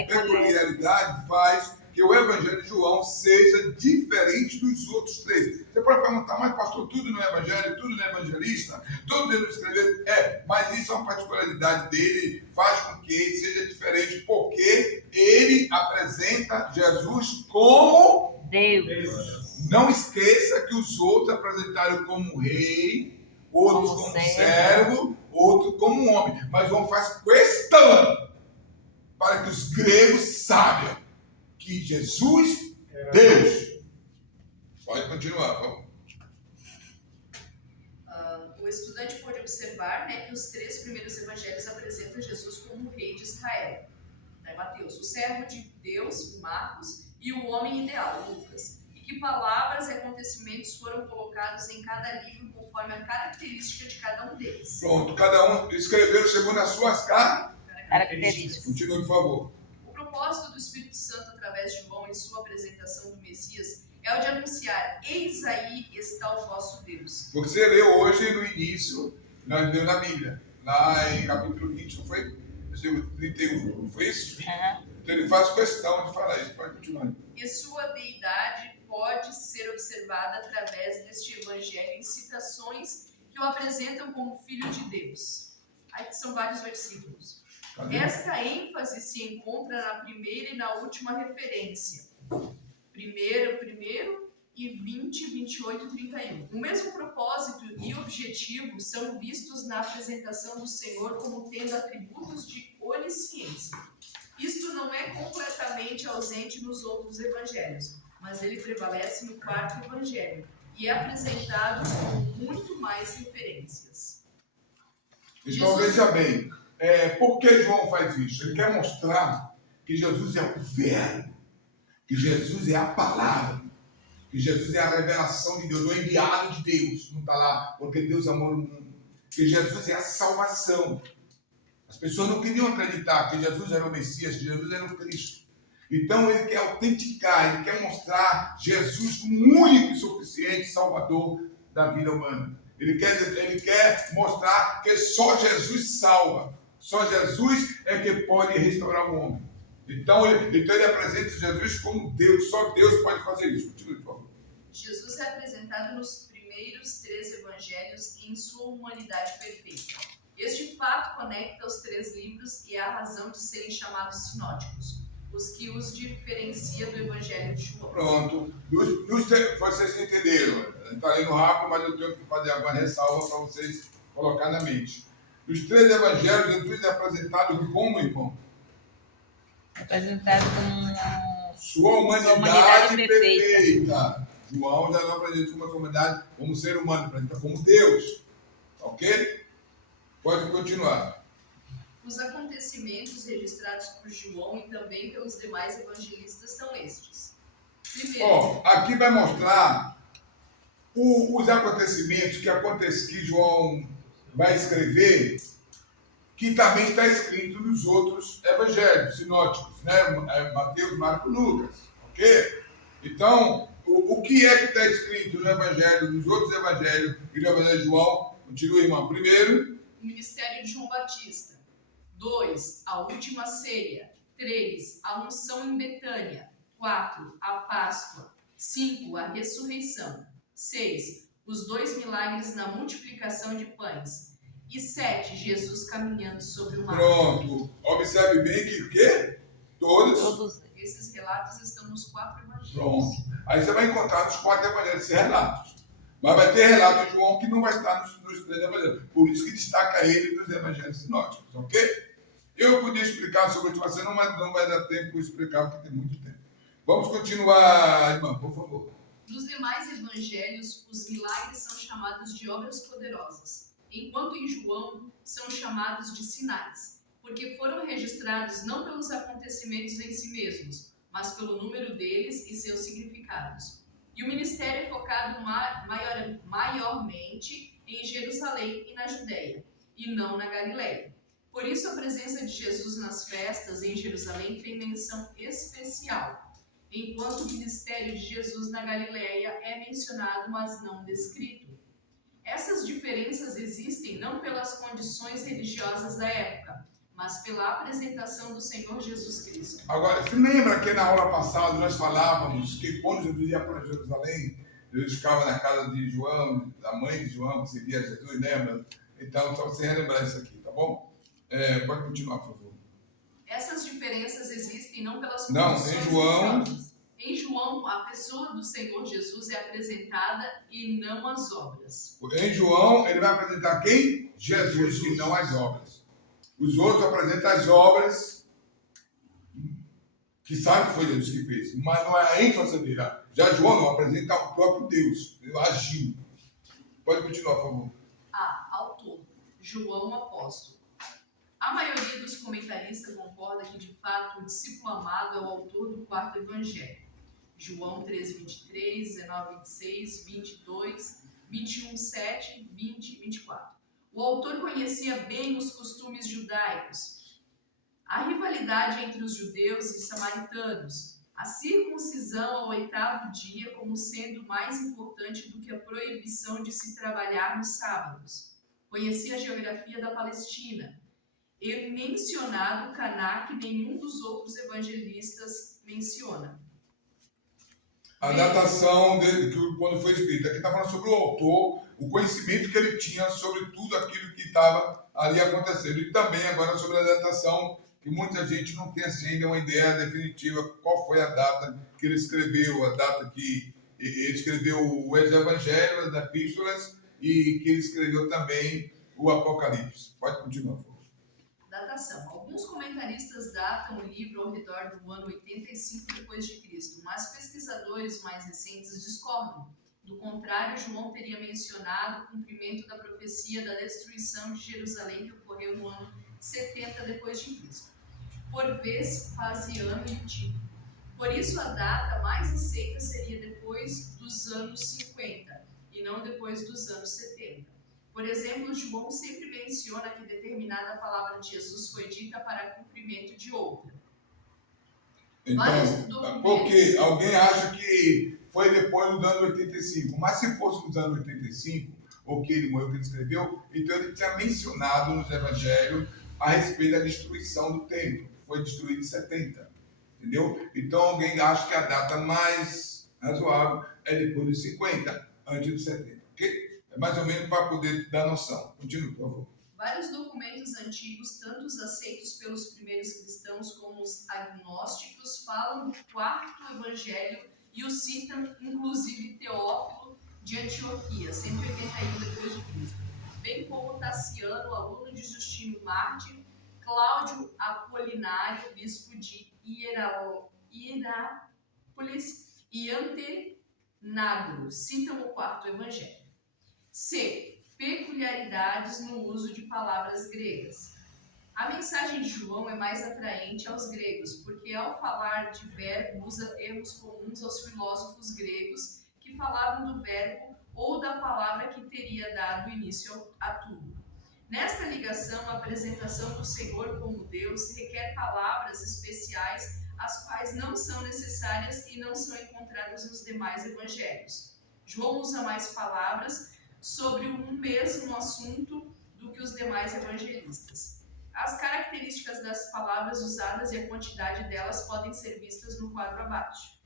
peculiaridade faz que o Evangelho de João seja diferente dos outros três. Você pode perguntar, mas pastor, tudo no Evangelho, tudo no evangelista, tudo ele escreveu. Mas isso é uma particularidade dele, faz com que ele seja diferente, porque ele apresenta Jesus como Deus. Não esqueça que os outros apresentaram como rei, outros como servo, outro como homem. Mas João faz questão para que os gregos saibam que Jesus é Deus. Pode continuar, por favor. O estudante pode observar, que os três primeiros evangelhos apresentam Jesus como o rei de Israel. Tá, Mateus, o servo de Deus, Marcos, e o homem ideal, Lucas. E que palavras e acontecimentos foram colocados em cada livro conforme a característica de cada um deles. Pronto, cada um escreveu segundo as suas Características. Continue, por favor. O propósito do Espírito Santo através de João em sua apresentação do Messias é o de anunciar: eis aí está o vosso Deus. Você leu hoje no início, nós leu na Bíblia, lá em capítulo 20, não foi? 31, não foi isso? Então ele faz questão de falar isso. Pode continuar. E sua deidade pode ser observada através deste evangelho em citações que o apresentam como Filho de Deus. Aqui são vários versículos. Esta ênfase se encontra na primeira e na última referência. Primeiro e 20, 28 e 31. O mesmo propósito e objetivo são vistos na apresentação do Senhor como tendo atributos de onisciência. Isto não é completamente ausente nos outros evangelhos, mas ele prevalece no quarto evangelho e é apresentado com muito mais referências. Então veja bem, por que João faz isso? Ele quer mostrar que Jesus é o verbo, que Jesus é a palavra, que Jesus é a revelação de Deus, o enviado de Deus. Não está lá porque Deus amou o mundo. Que Jesus é a salvação. As pessoas não queriam acreditar que Jesus era o Messias, que Jesus era o Cristo. Então ele quer autenticar, ele quer mostrar Jesus como o único e suficiente Salvador da vida humana. Ele quer mostrar que só Jesus salva. Só Jesus é que pode restaurar o homem. Então ele apresenta Jesus como Deus. Só Deus pode fazer isso. Continue, por favor. Jesus é apresentado nos primeiros três evangelhos em sua humanidade perfeita. Este fato conecta os três livros e é a razão de serem chamados sinóticos, os que os diferencia do Evangelho de João. Pronto. Vocês entenderam. Está lendo rápido, mas eu tenho que fazer alguma ressalva para vocês colocar na mente. Os três evangelhos, Jesus é apresentado como, irmão? Apresentado como sua humanidade perfeita. João já não apresenta uma humanidade como ser humano, apresenta como Deus. Ok? Pode continuar. Os acontecimentos registrados por João e também pelos demais evangelistas são estes. Primeiro, aqui vai mostrar os acontecimentos que João vai escrever, que também está escrito nos outros evangelhos sinóticos, né? Mateus, Marcos, Lucas. Ok? Então, o que é que está escrito no evangelho, nos outros evangelhos e no evangelho de João? Continua, irmão. Primeiro, o ministério de João Batista. 2. A última ceia. 3. A unção em Betânia. 4. A Páscoa. 5. A ressurreição. 6. Os 2 milagres na multiplicação de pães. E 7. Jesus caminhando sobre o mar. Pronto. Observe bem que o quê? todos. Esses relatos estão nos 4 evangelhos. Pronto. Aí você vai encontrar nos 4 evangelhos esses relatos. Mas vai ter relato de João que não vai estar nos 3 evangelhos. Por isso que destaca ele nos evangelhos sinóticos, ok? Eu podia explicar sobre isso, mas não vai dar tempo para explicar, porque tem muito tempo. Vamos continuar, irmã, por favor. Nos demais evangelhos, os milagres são chamados de obras poderosas, enquanto em João são chamados de sinais, porque foram registrados não pelos acontecimentos em si mesmos, mas pelo número deles e seus significados. E o ministério é focado maiormente em Jerusalém e na Judéia, e não na Galiléia. Por isso a presença de Jesus nas festas em Jerusalém tem menção especial, enquanto o ministério de Jesus na Galiléia é mencionado, mas não descrito. Essas diferenças existem não pelas condições religiosas da época, mas pela apresentação do Senhor Jesus Cristo. Agora, se lembra que na aula passada nós falávamos que quando Jesus ia para Jerusalém, Jesus ficava na casa de João, da mãe de João, que servia a Jesus, lembra? Então, só você relembrar isso aqui, tá bom? Pode continuar, por favor. Essas diferenças existem não pelas Não, condições em João- religiosas. Em João, a pessoa do Senhor Jesus é apresentada e não as obras. Em João, ele vai apresentar quem? Jesus, e não as obras. Os outros apresentam as obras que sabe que foi Jesus que fez, mas não é a ênfase dele. Já João não apresenta o próprio Deus, ele agiu. Pode continuar, por favor. Autor, João apóstolo. A maioria dos comentaristas concorda que, de fato, o discípulo amado é o autor do quarto evangelho. João 13, 23, 19, 26, 22, 21, 7, 20 e 24. O autor conhecia bem os costumes judaicos, a rivalidade entre os judeus e samaritanos, a circuncisão ao 8º dia como sendo mais importante do que a proibição de se trabalhar nos sábados. Conhecia a geografia da Palestina. Ele mencionado Caná que nenhum dos outros evangelistas menciona. A datação dele, quando foi escrito, aqui está falando sobre o autor, o conhecimento que ele tinha sobre tudo aquilo que estava ali acontecendo. E também agora sobre a datação, que muita gente não tem assim ainda uma ideia definitiva qual foi a data que ele escreveu, a data que ele escreveu os evangelhos, as epístolas, e que ele escreveu também o Apocalipse. Pode continuar, por favor. Datação. Alguns comentaristas datam o livro ao redor do ano 85 d.C., mas pesquisadores mais recentes discordam. Do contrário, João teria mencionado o cumprimento da profecia da destruição de Jerusalém que ocorreu no ano 70 d.C., por Vespasiano e Tito. Por isso, a data mais aceita seria depois dos anos 50 e não depois dos anos 70. Por exemplo, João sempre menciona que determinada palavra de Jesus foi dita para cumprimento de outra. Então, porque alguém acha que foi depois do ano 85, mas se fosse nos anos 85, ou que ele morreu, que ele escreveu, então ele tinha mencionado nos evangelhos a respeito da destruição do templo. Foi destruído em 70, entendeu? Então alguém acha que a data mais razoável é depois dos 50, antes dos 70, ok? É mais ou menos para poder dar noção. Continue, por favor. Vários documentos antigos, tanto os aceitos pelos primeiros cristãos como os agnósticos, falam do quarto evangelho e o citam, inclusive, Teófilo de Antioquia, 181 d.C., bem como Taciano, aluno de Justino Mártir, Cláudio Apolinário, bispo de Hierápolis, e Antenagro, citam o quarto evangelho. C. Peculiaridades no uso de palavras gregas. A mensagem de João é mais atraente aos gregos, porque ao falar de verbo usa termos comuns aos filósofos gregos que falavam do verbo ou da palavra que teria dado início a tudo. Nesta ligação, a apresentação do Senhor como Deus requer palavras especiais, as quais não são necessárias e não são encontradas nos demais evangelhos. João usa mais palavras sobre um mesmo assunto do que os demais evangelistas. As características das palavras usadas e a quantidade delas podem ser vistas no quadro abaixo.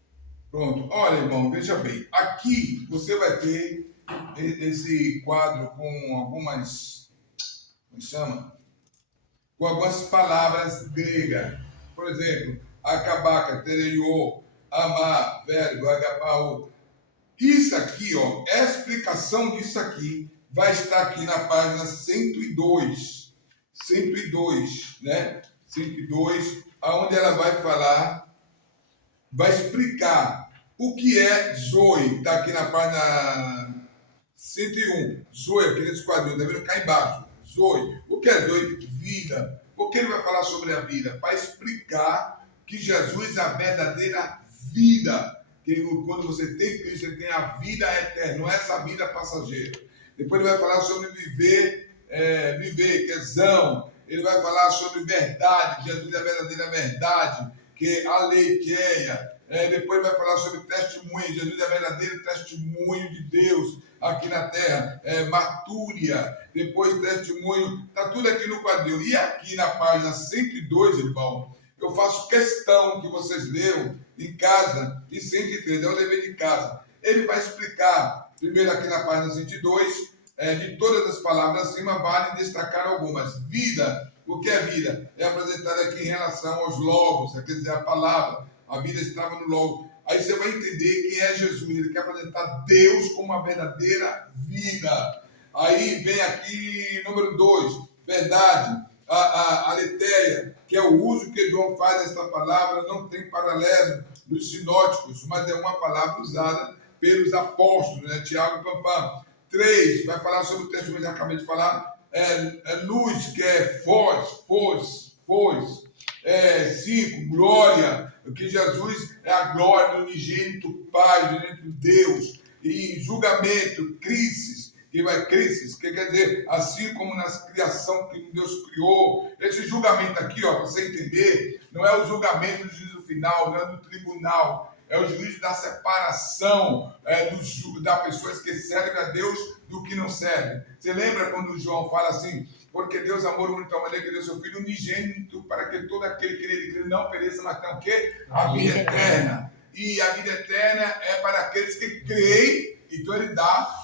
Pronto. Olha, irmão, veja bem. Aqui você vai ter esse quadro com algumas, como chama? Com algumas palavras gregas. Por exemplo, acabaca, tereiô, amar, verbo, agapau. Isso aqui, ó, a explicação disso aqui vai estar aqui na página 102. 102, né? 102, onde ela vai falar vai explicar o que é Zoe. Está aqui na página 101. Zoe, aqui nesse quadrinho, está vendo cá embaixo. Zoe. O que é Zoe? Vida. Por que ele vai falar sobre a vida? Para explicar que Jesus é a verdadeira vida. Que quando você tem Cristo, você tem a vida eterna, não é essa vida passageira. Depois ele vai falar sobre viver, que é zão. Ele vai falar sobre verdade, Jesus é a verdadeira verdade, que é aleikeia. Depois ele vai falar sobre testemunho, Jesus é o verdadeiro testemunho de Deus aqui na terra. Matúria, depois testemunho, está tudo aqui no quadrinho. E aqui na página 102, irmão, eu faço questão que vocês leiam em casa, e 103, é o dever de casa. Ele vai explicar, primeiro aqui na página 102, de todas as palavras acima, vale destacar algumas. Vida, o que é vida? É apresentado aqui em relação aos logos, quer dizer, a palavra. A vida estava no logo. Aí você vai entender quem é Jesus. Ele quer apresentar Deus como uma verdadeira vida. Aí vem aqui, número 2, verdade. A aletheia, que é o uso que João faz dessa palavra, não tem paralelo dos sinóticos, mas é uma palavra usada pelos apóstolos, né? Tiago e Pampam. 3, vai falar sobre o testemunho que eu acabei de falar, luz, que é foz. 5, glória, que Jesus é a glória do unigênito Pai, do unigênito Deus. E julgamento, crises, que quer dizer, assim como na criação que Deus criou. Esse julgamento aqui, ó, para você entender, não é o julgamento do juízo final, não é do tribunal. É o juízo da separação das pessoas que servem a Deus do que não servem. Você lembra quando João fala assim, porque Deus amou o mundo de tal maneira que deu seu Filho unigênito para que todo aquele que nele crê não pereça, mas tenha o quê? A vida eterna. E a vida eterna é para aqueles que creem. Então ele dá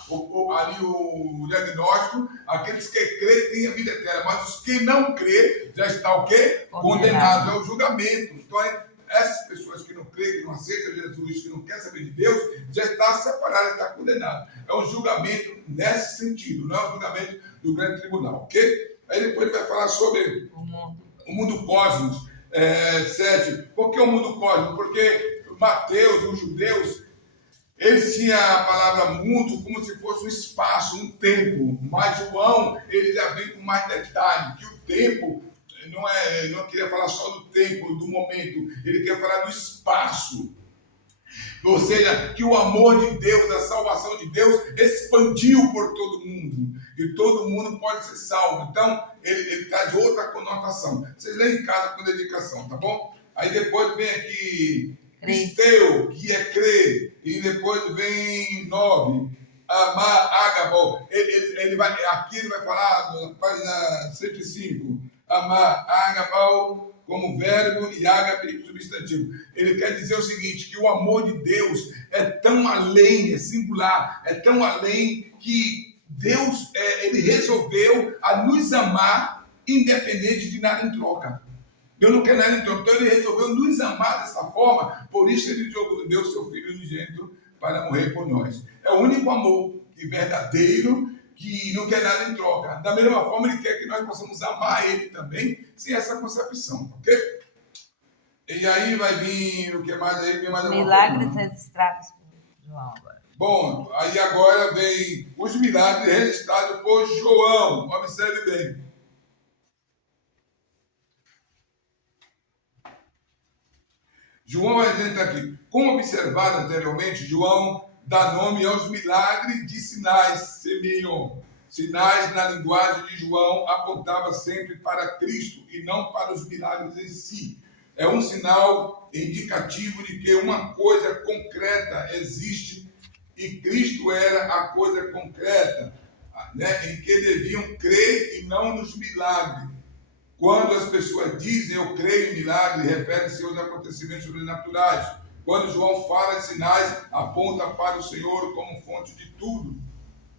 ali o diagnóstico, aqueles que creem têm a vida eterna, mas os que não creem já está o quê? Condenado. É o julgamento. Então essas pessoas que não creem, que não aceitam Jesus, que não querem saber de Deus, já está separado, está condenado. É um julgamento nesse sentido, não é um julgamento do grande tribunal, ok? Aí depois ele vai falar sobre o mundo cósmos. 7. Por que o mundo cósmico? Porque Mateus, os judeus, eles tinham a palavra mundo como se fosse um espaço, um tempo. Mas João, ele já vem com mais detalhe, que o tempo não queria falar só do tempo, do momento, ele quer falar do espaço. Ou seja, que o amor de Deus, a salvação de Deus expandiu por todo mundo. E todo mundo pode ser salvo. Então, ele traz outra conotação. Vocês leem em casa com dedicação, tá bom? Aí depois vem aqui pisteu, que é crer. E depois vem 9, amar, ágabo. Aqui ele vai falar na página 105. Amar, ágabo como verbo e ágape substantivo. Ele quer dizer o seguinte, que o amor de Deus é tão além, é singular, é tão além que Deus, ele resolveu a nos amar independente de nada em troca. Deus não quer nada em troca, então ele resolveu nos amar dessa forma, por isso ele deu seu Filho unigênito para morrer por nós. É o único amor verdadeiro que não quer nada em troca. Da mesma forma, ele quer que nós possamos amar ele também, sem essa concepção, ok? E aí vai vir o que mais aí? Vem mais milagres registrados por João agora. Bom, aí agora vem os milagres registrados por João. Observe bem. João vai dizer aqui, como observado anteriormente, João dá nome aos milagres de sinais, semeion. Sinais, na linguagem de João, apontava sempre para Cristo e não para os milagres em si. É um sinal indicativo de que uma coisa concreta existe e Cristo era a coisa concreta, né, em que deviam crer e não nos milagres. Quando as pessoas dizem eu creio em milagre, refere-se aos acontecimentos sobrenaturais. Quando João fala de sinais, aponta para o Senhor como fonte de tudo.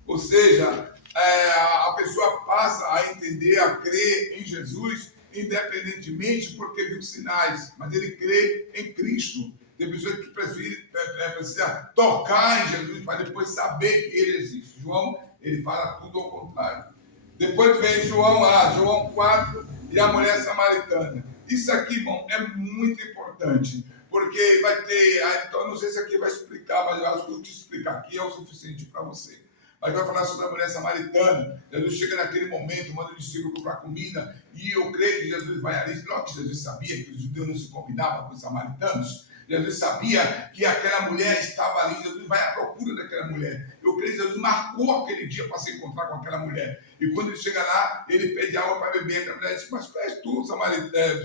Ou seja, a pessoa passa a entender, a crer em Jesus, independentemente porque viu sinais, mas ele crê em Cristo. Tem pessoas que precisam tocar em Jesus para depois saber que ele existe. João, ele fala tudo ao contrário. Depois vem João 4 e a mulher samaritana. Isso aqui, irmão, é muito importante, Porque vai ter, então eu não sei se aqui vai explicar, mas eu acho que eu te explicar aqui é o suficiente para você. Mas vai falar sobre a mulher samaritana. Jesus chega naquele momento, manda o discípulo comprar comida, e eu creio que Jesus vai ali. Logo que Jesus sabia que os judeus não se combinavam com os samaritanos, Jesus sabia que aquela mulher estava ali, Jesus vai à procura daquela mulher. Eu creio que Jesus marcou aquele dia para se encontrar com aquela mulher. E quando ele chega lá, ele pede água para beber. A mulher diz, mas tu és tu,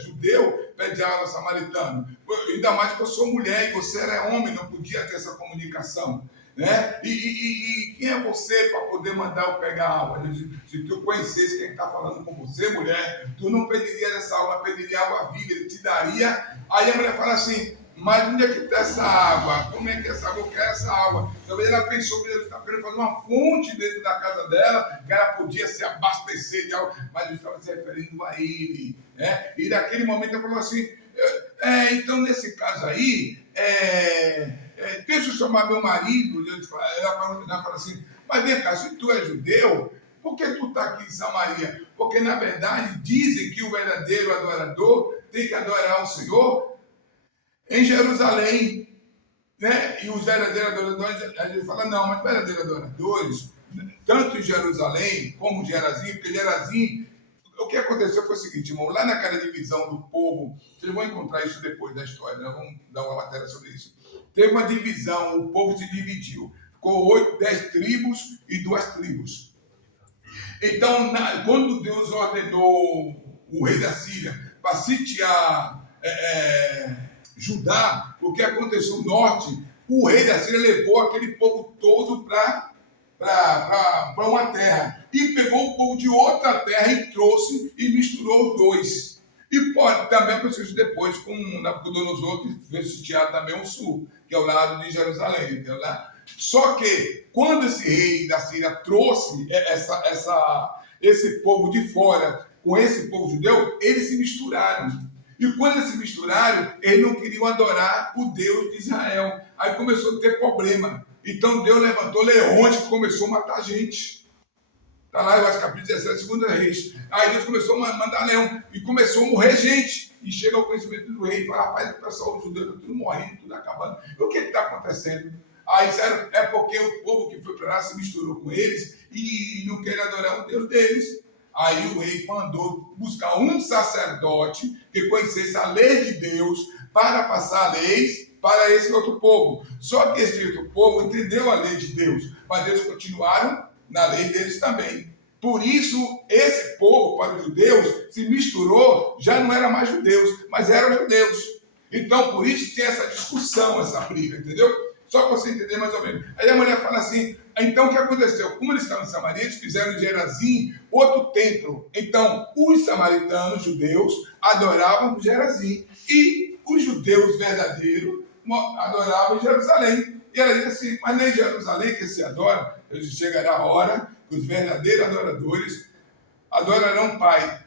judeu, pede água samaritano. Ainda mais que eu sou mulher e você era homem, não podia ter essa comunicação. Né? E quem é você para poder mandar eu pegar água? Se tu conhecesse quem está falando com você, mulher, tu não pediria essa água, pediria água viva, ele te daria. Aí a mulher fala assim, mas onde é que está essa água? Como é que é essa água? Eu quero essa água. Talvez ela pensou que ele estava querendo fazer uma fonte dentro da casa dela, que ela podia se abastecer de água, mas ele estava se referindo a ele. Né? E naquele momento ela falou assim, então nesse caso aí, deixa eu chamar meu marido. Ela fala assim, mas vem cá, se tu é judeu, por que tu está aqui em Samaria? Porque na verdade dizem que o verdadeiro adorador tem que adorar o Senhor em Jerusalém, né? E os verdadeiros adoradores, a gente fala, não, mas verdadeiros adoradores, tanto em Jerusalém como em Gerazim, porque Gerazim, o que aconteceu foi o seguinte, irmão, lá naquela divisão do povo, vocês vão encontrar isso depois da história, nós vamos dar uma matéria sobre isso. Teve uma divisão, o povo se dividiu, ficou 10 tribos e 2 tribos. Então, quando Deus ordenou o rei da Síria para sitiar Judá, o que aconteceu no norte, o rei da Síria levou aquele povo todo para uma terra e pegou o povo de outra terra e trouxe e misturou os dois. E também aconteceu depois com Nabucodonosor, que veio sitiar também o sul, que é o lado de Jerusalém. Entendeu? Só que quando esse rei da Síria trouxe esse povo de fora com esse povo judeu, eles se misturaram. E quando eles se misturaram, eles não queriam adorar o Deus de Israel. Aí começou a ter problema. Então Deus levantou leões que começou a matar gente. Está lá, eu acho, capítulo 17, 2 Reis. Aí Deus começou a mandar leão. E começou a morrer gente. E chega ao conhecimento do rei e fala, rapaz, o pessoal judeu está tudo morrendo, tudo acabando. E o que está acontecendo? Aí disseram, é porque o povo que foi para lá se misturou com eles e não quer adorar o Deus deles. Aí o rei mandou buscar um sacerdote que conhecesse a lei de Deus para passar leis para esse outro povo. Só que esse outro povo entendeu a lei de Deus, mas eles continuaram na lei deles também. Por isso, esse povo, para os judeus, se misturou, já não era mais judeus, mas eram judeus. Então, por isso tem essa discussão, essa briga, entendeu? Só para você entender mais ou menos. Aí a mulher fala assim, então o que aconteceu? Como eles estavam em Samaria, eles fizeram em Gerazim outro templo. Então, os samaritanos, judeus, adoravam Gerazim. E os judeus verdadeiros adoravam Jerusalém. E ela diz assim, mas nem Jerusalém que se adora, chegará a hora que os verdadeiros adoradores adorarão o Pai,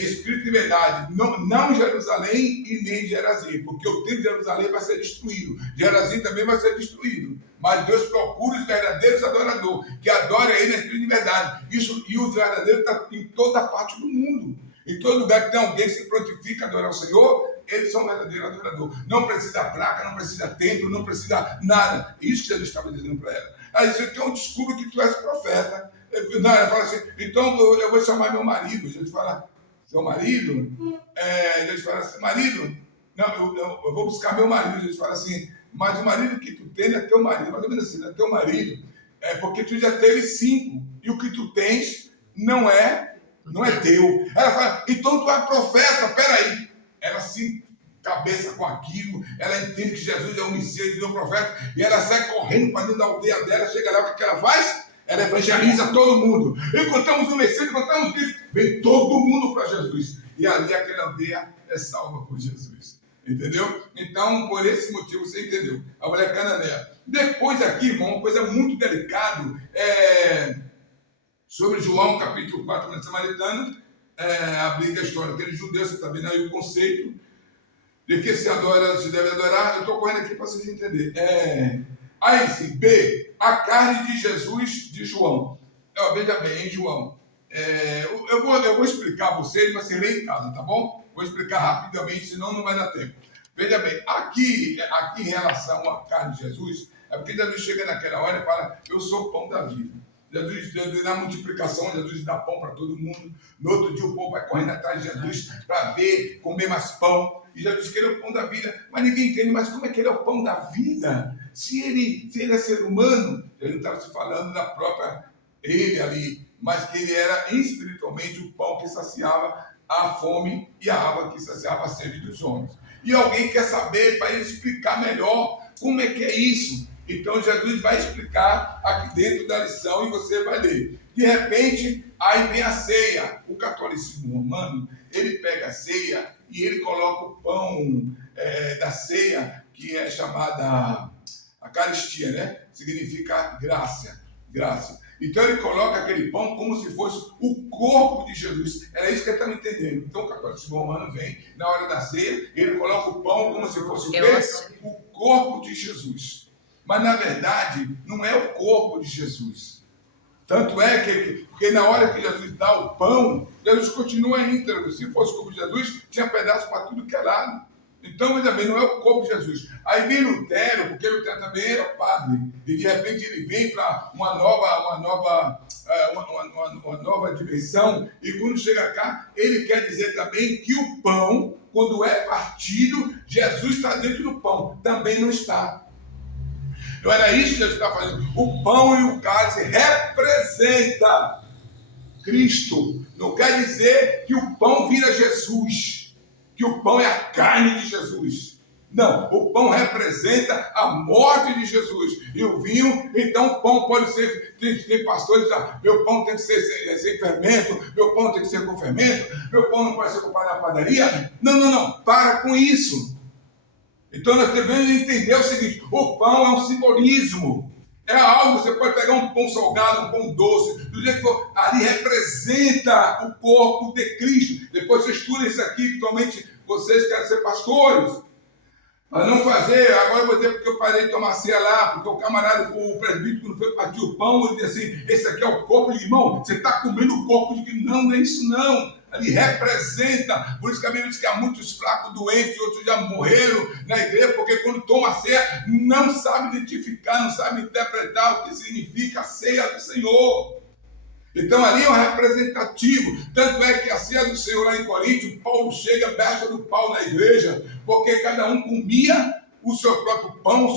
espírito e verdade, não Jerusalém e nem Gerazim, porque o templo de Jerusalém vai ser destruído, Gerazim também vai ser destruído, mas Deus procura os verdadeiros adoradores, que adorem a Ele em espírito e verdade, e os verdadeiros estão em toda parte do mundo, em todo lugar que tem alguém que se prontifica a adorar o Senhor, eles são verdadeiros adoradores, não precisa placa, não precisa templo, não precisa nada, isso que Jesus estava dizendo para ela. Aí você então descobre que tu és profeta. Não, ela fala assim, então eu vou chamar meu marido. Jesus fala, seu marido? Jesus fala assim, marido? Não, eu vou buscar meu marido. Jesus fala assim, mas o marido que tu tens é teu marido. Mais ou menos assim, é teu marido. Porque tu já teve 5. E o que tu tens não é teu. Ela fala, então tu é profeta, peraí. Ela se cabeça com aquilo, ela entende que Jesus é o Messias e o profeta, e ela sai correndo para dentro da aldeia dela, chega lá, o que ela faz? Ela evangeliza todo mundo. Encontramos o Messias, encontramos Cristo, vem todo mundo para Jesus. E ali aquela aldeia é salva por Jesus. Entendeu? Então, por esse motivo, você entendeu. A mulher cananeia. Depois aqui, irmão, uma coisa muito delicada, sobre João, capítulo 4, na Samaritana, abrindo a história daquele judeu, você está vendo aí o conceito, de que se deve adorar. Eu estou correndo aqui para vocês entenderem. Aí sim, B, a carne de Jesus de João. Veja bem, João. Eu vou explicar a vocês, mas você lê em casa, tá bom? Vou explicar rapidamente, senão não vai dar tempo. Veja bem, aqui em relação à carne de Jesus, é porque Jesus chega naquela hora e fala, eu sou o pão da vida. Jesus na multiplicação, Jesus dá pão para todo mundo. No outro dia o povo vai correndo atrás de Jesus para ver, comer mais pão. E Jesus que ele é o pão da vida. Mas ninguém entende, mas como é que ele é o pão da vida? Se ele é ser humano, ele não estava se falando da própria ele ali, mas que ele era espiritualmente o pão que saciava a fome e a água que saciava a sede dos homens. E alguém quer saber para ele explicar melhor como é que é isso. Então Jesus vai explicar aqui dentro da lição e você vai ler. De repente, aí vem a ceia. O catolicismo romano, ele pega a ceia e ele coloca o pão da ceia, que é chamada a Eucaristia, né? Significa graça. Então ele coloca aquele pão como se fosse o corpo de Jesus. Era isso que ele estava entendendo. Então o catolicismo romano vem, na hora da ceia, ele coloca o pão como se fosse o quê? O corpo de Jesus. Mas na verdade, não é o corpo de Jesus. Tanto é que na hora que Jesus dá o pão, Jesus continua íntegro. Se fosse o corpo de Jesus, tinha pedaço para tudo que é lado. Então, veja bem, não é o corpo de Jesus. Aí vem Lutero, porque Lutero também era padre, e de repente ele vem para uma nova dimensão, e quando chega cá, ele quer dizer também que o pão, quando é partido, Jesus está dentro do pão. Também não está. Não era isso que Jesus está fazendo. O pão e o cálice representam Cristo. Não quer dizer que o pão vira Jesus, que o pão é a carne de Jesus. Não, o pão representa a morte de Jesus. E o vinho, então o pão pode ser, tem pastores que dizem, meu pão tem que ser sem fermento, meu pão tem que ser com fermento, meu pão não pode ser comprado na padaria. Não, para com isso. Então nós devemos entender o seguinte, o pão é um simbolismo. É algo, você pode pegar um pão salgado, um pão doce, do jeito que for, ali representa o corpo de Cristo. Depois você estuda isso aqui, principalmente vocês querem ser pastores. Mas não fazer, agora eu vou dizer porque eu parei de tomar ceia lá, porque o camarada, o presbítero, quando foi partir o pão, ele disse assim, esse aqui é o corpo de irmão, você está comendo o corpo de Cristo. Não é isso não. Ali representa, por isso que a Bíblia diz que há muitos fracos, doentes, outros já morreram na igreja, porque quando toma a ceia, não sabe identificar, não sabe interpretar o que significa a ceia do Senhor. Então ali é um representativo, tanto é que a ceia do Senhor lá em Corinto, Paulo chega, besta do pau na igreja, porque cada um comia o seu próprio pão,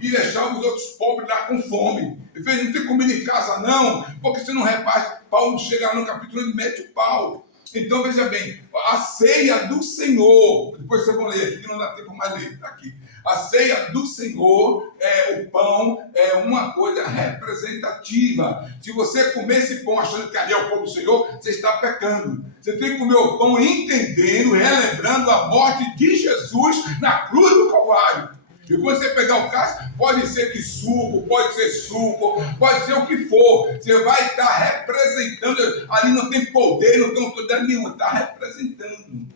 e deixava os outros pobres lá com fome. Ele fez, não tem comida em casa não, porque você não reparte. Paulo chega lá no capítulo e mete o pau. Então veja bem, a ceia do Senhor, depois vocês vão ler aqui, que não dá tempo mais ler, está aqui. A ceia do Senhor, o pão, é uma coisa representativa. Se você comer esse pão achando que ali é o pão do Senhor, você está pecando. Você tem que comer o pão entendendo, relembrando a morte de Jesus na cruz do Calvário. E quando você pegar o cálice, pode ser que suco, pode ser suco, pode ser o que for. Você vai estar representando. Ali não tem poder, não tem autoridade nenhuma, está representando.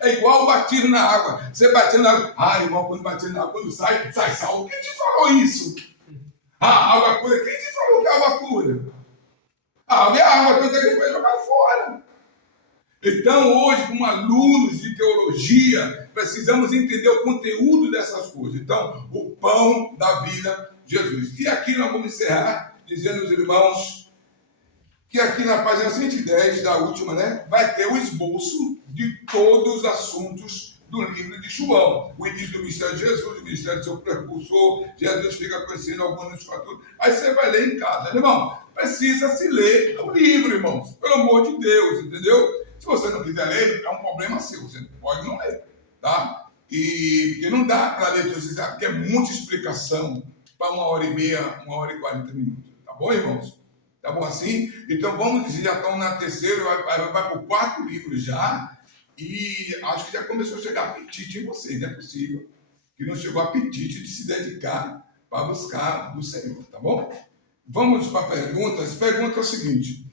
É igual o batismo na água. Você batendo na água. Ah, irmão, quando bater na água, quando sai salvo. Quem te falou isso? A água cura. Quem te falou que a água cura? A água é água, tanto é que a gente vai jogar fora. Então, hoje, como alunos de teologia, precisamos entender o conteúdo dessas coisas. Então, o pão da vida, Jesus. E aqui nós vamos encerrar dizendo aos irmãos que aqui na página 110, da última, né, vai ter o esboço de todos os assuntos do livro de João. O início do ministério de Jesus, o ministério do seu precursor, Jesus fica conhecendo alguns dos fatores. Aí você vai ler em casa, irmão. Precisa se ler o livro, irmãos. Pelo amor de Deus, entendeu? Se você não quiser ler, é um problema seu. Você pode não ler, tá? Porque não dá para ler, você sabe que é muita explicação para 1h30, 1h40 minutos. Tá bom, irmãos? Tá bom assim? Então vamos dizer, já estão na terceira, vai para o quarto livro já. E acho que já começou a chegar apetite em vocês. Não é possível que não chegou apetite de se dedicar para buscar do Senhor. Tá bom? Vamos para perguntas. Pergunta é o seguinte.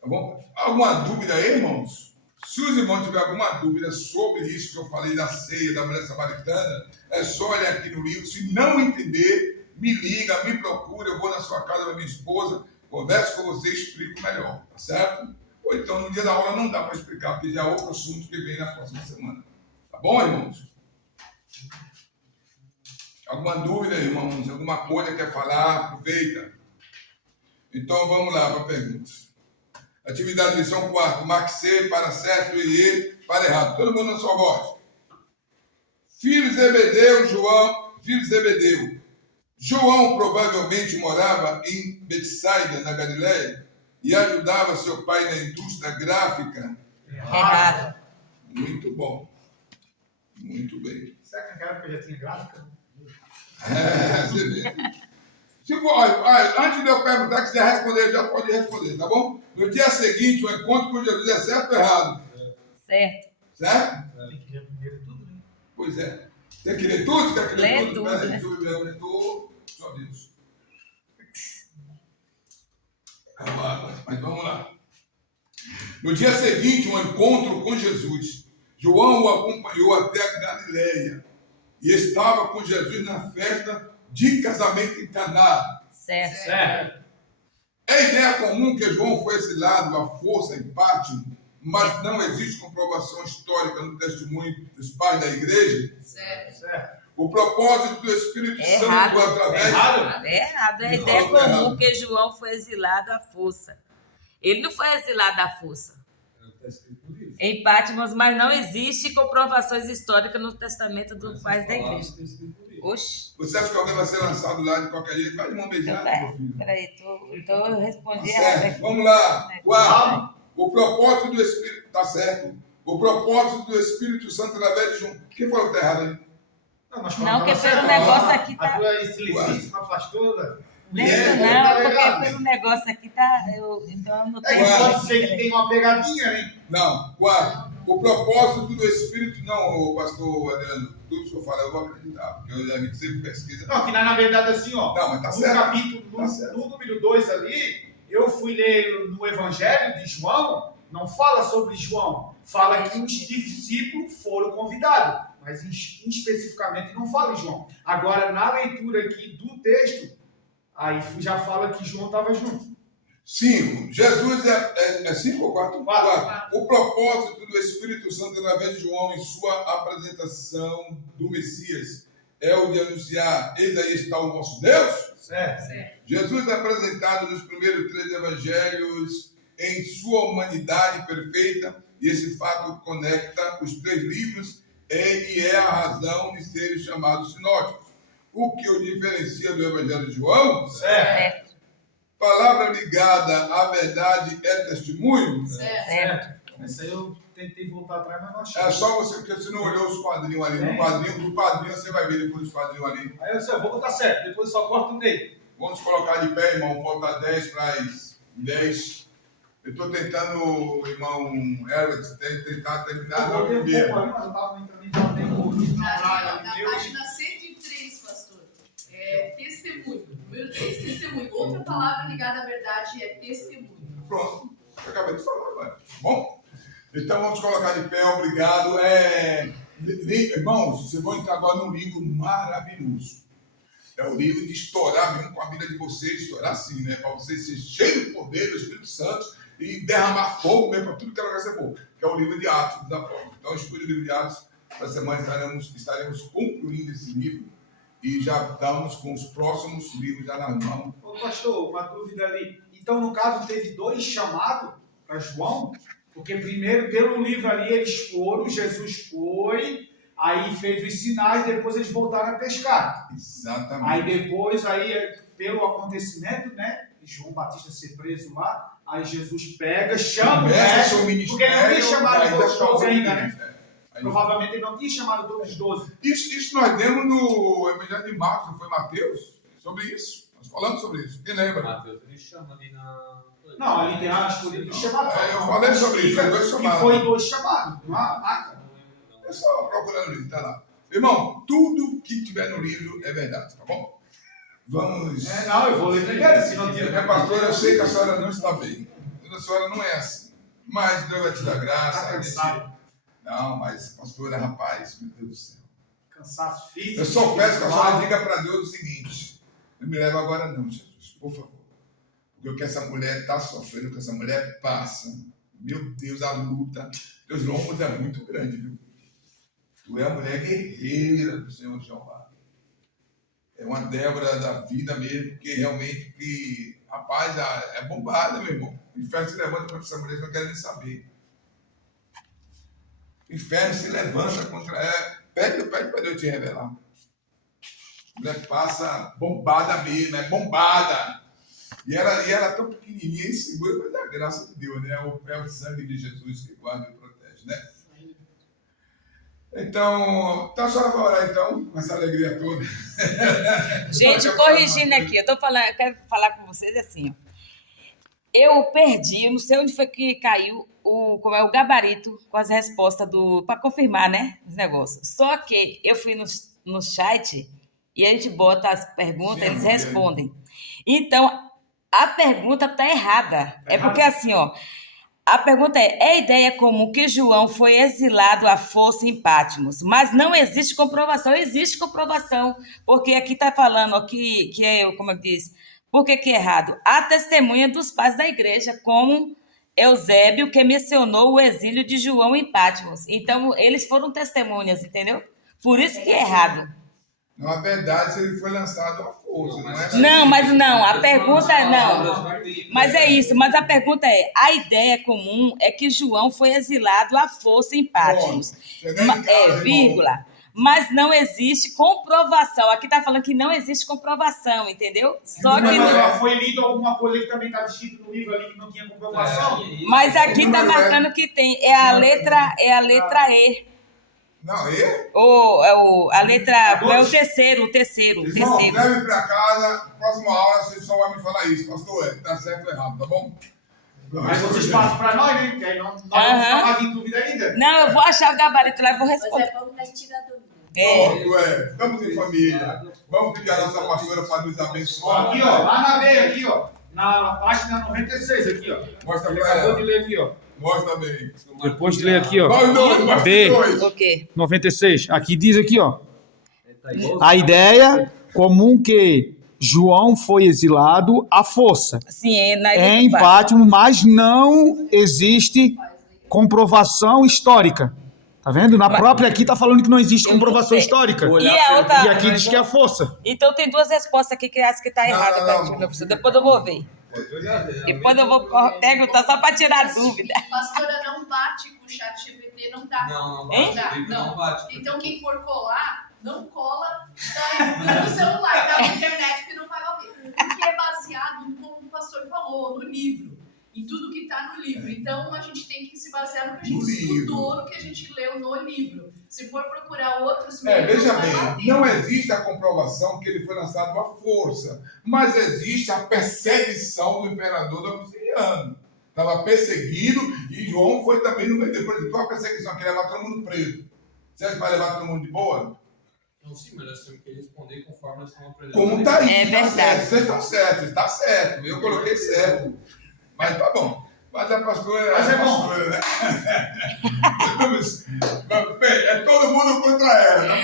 Tá bom? Alguma dúvida aí, irmãos? Se os irmãos tiverem alguma dúvida sobre isso que eu falei da ceia da mulher samaritana, é só olhar aqui no livro. Se não entender, me liga, me procura, eu vou na sua casa da minha esposa, converso com você e explico melhor, tá certo? Ou então no dia da aula não dá para explicar, porque já é outro assunto que vem na próxima semana. Tá bom, irmãos? Alguma dúvida, irmãos? Alguma coisa quer falar? Aproveita. Então vamos lá para a pergunta. Atividade lição 4. Marque C para certo e E para errado. Todo mundo na sua voz. Filhos de Zebedeu, João provavelmente morava em Betsaida, na Galileia, e ajudava seu pai na indústria gráfica. Errado. Muito bom. Muito bem. Será que naquela época já tinha gráfica? Você vê. Olha, antes de eu perguntar, que você responder, já pode responder, tá bom? No dia seguinte, o encontro com Jesus é certo ou errado? Certo. Certo? Tem que ler primeiro tudo, né? Pois é. Tem que ler tudo? Tem que ler Lê tudo? tudo, Peraí, né? deixa eu ler tudo. Só Deus. Mas vamos lá. No dia seguinte, um encontro com Jesus. João o acompanhou até a Galileia e estava com Jesus na festa de casamento em Caná. Certo. Certo. É ideia comum que João foi exilado à força em Pátimo, mas não existe comprovação histórica no testemunho dos pais da igreja. Certo. Certo. O propósito do Espírito É Santo errado. através... Errado? É errado. É Não, ideia é comum errado. que João foi exilado à força. Ele não foi exilado à força. Está escrito no livro. Em Patmos, mas não existe comprovações históricas no testamento dos pais da igreja. Está escrito no livro. Oxe. Você acha que alguém vai ser lançado lá de qualquer jeito? Vai de mão beijada, meu filho. Peraí, então eu Tá respondi errado certo. aqui. Vamos lá. É. Quarto. O propósito do Espírito... Tá certo. O propósito do Espírito Santo através de João. Quem falou que tá errado aí? Não, que pelo negócio aqui A tá... tua excelentíssima pastora. Dentro É, não, tá porque legal. pelo negócio aqui tá... Então eu não É tenho... que pode ser que tem uma pegadinha, né? Não. Quarto. O propósito do Espírito... Não, pastor Adriano. Tudo que eu falo eu vou acreditar. Porque eu já vi que você pesquisa. Não, que na verdade assim, ó. Não, mas tá no certo. capítulo, Tá certo. no número 2 ali, eu fui ler no Evangelho de João, não fala sobre João, fala que os discípulos foram convidados, mas especificamente não fala em João. Agora, na leitura aqui do texto, aí já fala que João estava junto. 5. Jesus é 5 ou 4? Quatro. O propósito do Espírito Santo através de João em sua apresentação do Messias é o de anunciar: eis aí está o nosso Deus. Certo. Certo. Jesus é apresentado nos primeiros 3 evangelhos em sua humanidade perfeita, e esse fato conecta os 3 livros e é a razão de serem chamados sinóticos. O que o diferencia do Evangelho de João? Certo. Palavra ligada à verdade é testemunho. Certo. Essa aí eu tentei voltar atrás, mas não achei. É só você, porque você não olhou os quadrinhos ali. No quadrinho você vai ver depois os quadrinhos ali. Aí eu disse, eu vou botar certo, depois só corto o meio. Vamos colocar de pé, irmão. Falta 10 para as 10. Eu estou tentando, irmão Herbert, tentar terminar Eu no botei um primeiro. pouco ali, mas eu estava entrando já tem o Na horário. página 103, pastor, é testemunho. Número 3, testemunho. Outra palavra ligada à verdade é testemunho. Pronto. Eu acabei de falar agora. Bom? Então vamos colocar de pé, obrigado. Irmãos, vocês vão entrar agora num livro maravilhoso. É o livro de estourar mesmo com a vida de vocês, estourar assim, né? Para vocês serem cheios do poder do Espírito Santo e derramar fogo mesmo para tudo que ela vai ser fogo. Que é o livro de Atos dos Apóstolos. Então, estude o livro de Atos. Essa semana estaremos concluindo esse livro e já estamos com os próximos livros já nas mãos. Ô, pastor, uma dúvida ali. Então, no caso, teve 2 chamados para João? Porque primeiro, pelo livro ali, eles foram, Jesus foi, aí fez os sinais, depois eles voltaram a pescar. Exatamente. Aí depois, pelo acontecimento, né, João Batista ser preso lá, aí Jesus pega, chama, Começa seu porque ministério, ele não tinha chamado ainda todos os 12 ainda, né? né? Provavelmente ele não tinha chamado todos os 12. Isso nós demos no Evangelho de Marcos, não foi Mateus? Sobre isso. Nós falamos sobre isso. Quem lembra? Mateus, ele chama ali na. Não, ali tem a escolha de chamado. Eu falei sobre isso, foi 2 chamados. E foi 2 chamados. Não há- Não lembro, não. É só procurar no livro, tá lá. Irmão, tudo que tiver no livro é verdade, tá bom? Vamos. Não, eu vou ler primeiro, se não tiver. Minha pastora, eu sei que a senhora não está bem. A senhora não é assim. Mas Deus vai te dar graça. Tá cansado. Não, mas pastora, rapaz, meu Deus do céu. Cansaço físico. Eu só peço que a senhora diga para Deus o seguinte: não me leva agora não, Jesus, por favor. Porque o que essa mulher está sofrendo, o que essa mulher passa, meu Deus, a luta, Deus lombos é muito grande, viu? Tu é a mulher guerreira do Senhor Jeová. É uma Débora da vida mesmo, porque realmente, rapaz, é bombada, meu irmão. O inferno se levanta contra essa mulher que não quer nem saber. O inferno se levanta contra ela. Pede para Deus te revelar. A mulher passa bombada mesmo, é bombada. E ela tão pequenininha e segura, mas é a graça de Deus, né? É o sangue de Jesus que guarda e protege, né? Então a senhora vai orar então, com essa alegria toda. Gente, corrigindo aqui, eu quero falar com vocês assim, ó. Eu perdi, eu não sei onde foi que caiu o gabarito com as respostas para confirmar, né, os negócios. Só que eu fui no chat e a gente bota as perguntas, eles respondem. Então, a pergunta tá errada. É porque assim, ó, a pergunta é ideia comum que João foi exilado à força em Patmos, mas não existe comprovação. Existe comprovação, porque aqui está falando ó, que é, como eu disse, por que é errado? Há testemunha dos pais da igreja, como Eusébio, que mencionou o exílio de João em Patmos. Então, eles foram testemunhas, entendeu? Por isso que é errado. Na verdade, ele foi lançado à força, não é? Não, mas não, a pergunta é não. Mas é isso, mas a pergunta é, a ideia comum é que João foi exilado à força em Patmos. Vírgula. Mas não existe comprovação. Aqui está falando que não existe comprovação, entendeu? Só que mas foi lido alguma coisa que também estava escrito no livro ali que não tinha comprovação. Mas aqui está marcando que tem. É a letra E. Não, E? A letra... É o terceiro. Irmão, leve para casa, próxima aula você só vai me falar isso. Pastor, tá certo ou errado, tá bom? Mas vocês passam para nós, né? Porque aí nós não estamos mais em dúvida ainda. Não, eu vou achar o gabarito lá e vou responder. Mas é bom para tirar dúvida. Estamos em família. Vamos pedir a nossa pastora para nos abençoar. Aqui, ó, lá na meia, aqui, ó. Na página 96, aqui, ó. Mostra Ele para acabou ela. de ler aqui, ó. Mostra bem. Depois de ler aqui, ó. Nós dois, D. dois. O quê? 96. Aqui diz aqui, ó. A ideia comum que João foi exilado à força Sim, em Patmos, mas não existe comprovação histórica. Tá vendo? Na própria aqui tá falando que não existe comprovação histórica. E a outra... E aqui diz que é a força. Então tem duas respostas aqui que acho que tá errada. Depois eu vou ver. Depois eu vou perguntar só para tirar dúvida. Pastora, não bate com o chat GPT, não dá. Não Hein? bate. Não bate. Então quem for colar, não cola no celular, tá? Na internet que não vai ouvir. Porque é baseado, como o pastor falou, no livro. Em tudo que está no livro. Então a gente tem que se basear no que a gente estudou, no que a gente leu no livro. Se for procurar outros meios, Veja não vai bem, bater. não existe a comprovação que ele foi lançado à força, mas existe a perseguição do imperador Domiciano. Estava perseguido e João foi também no meio depois de toda a perseguição, que levar todo mundo preso. Você acha que vai levar todo mundo de boa? Não, sim, mas nós temos que responder conforme nós estamos aprendendo. Como está aí, É tá verdade. certo. Vocês estão certos, está certo. Eu coloquei certo. Mas tá bom. Mas a pastora é a pastora, né? É todo mundo contra ela.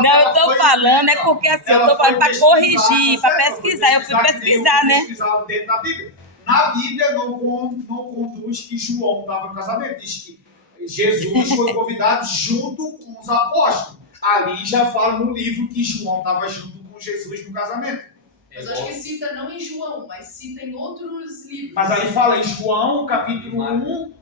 Não, eu tô falando, é porque assim, eu tô falando para corrigir, para pesquisar. Eu fui pesquisar, né? Pesquisar dentro da Bíblia. Na Bíblia não conduz que João estava no casamento. Diz que Jesus foi convidado junto com os apóstolos. Ali já fala no livro que João estava junto com Jesus no casamento. Mas eu acho que cita não em João, mas cita em outros livros. Mas aí fala em João, capítulo 1,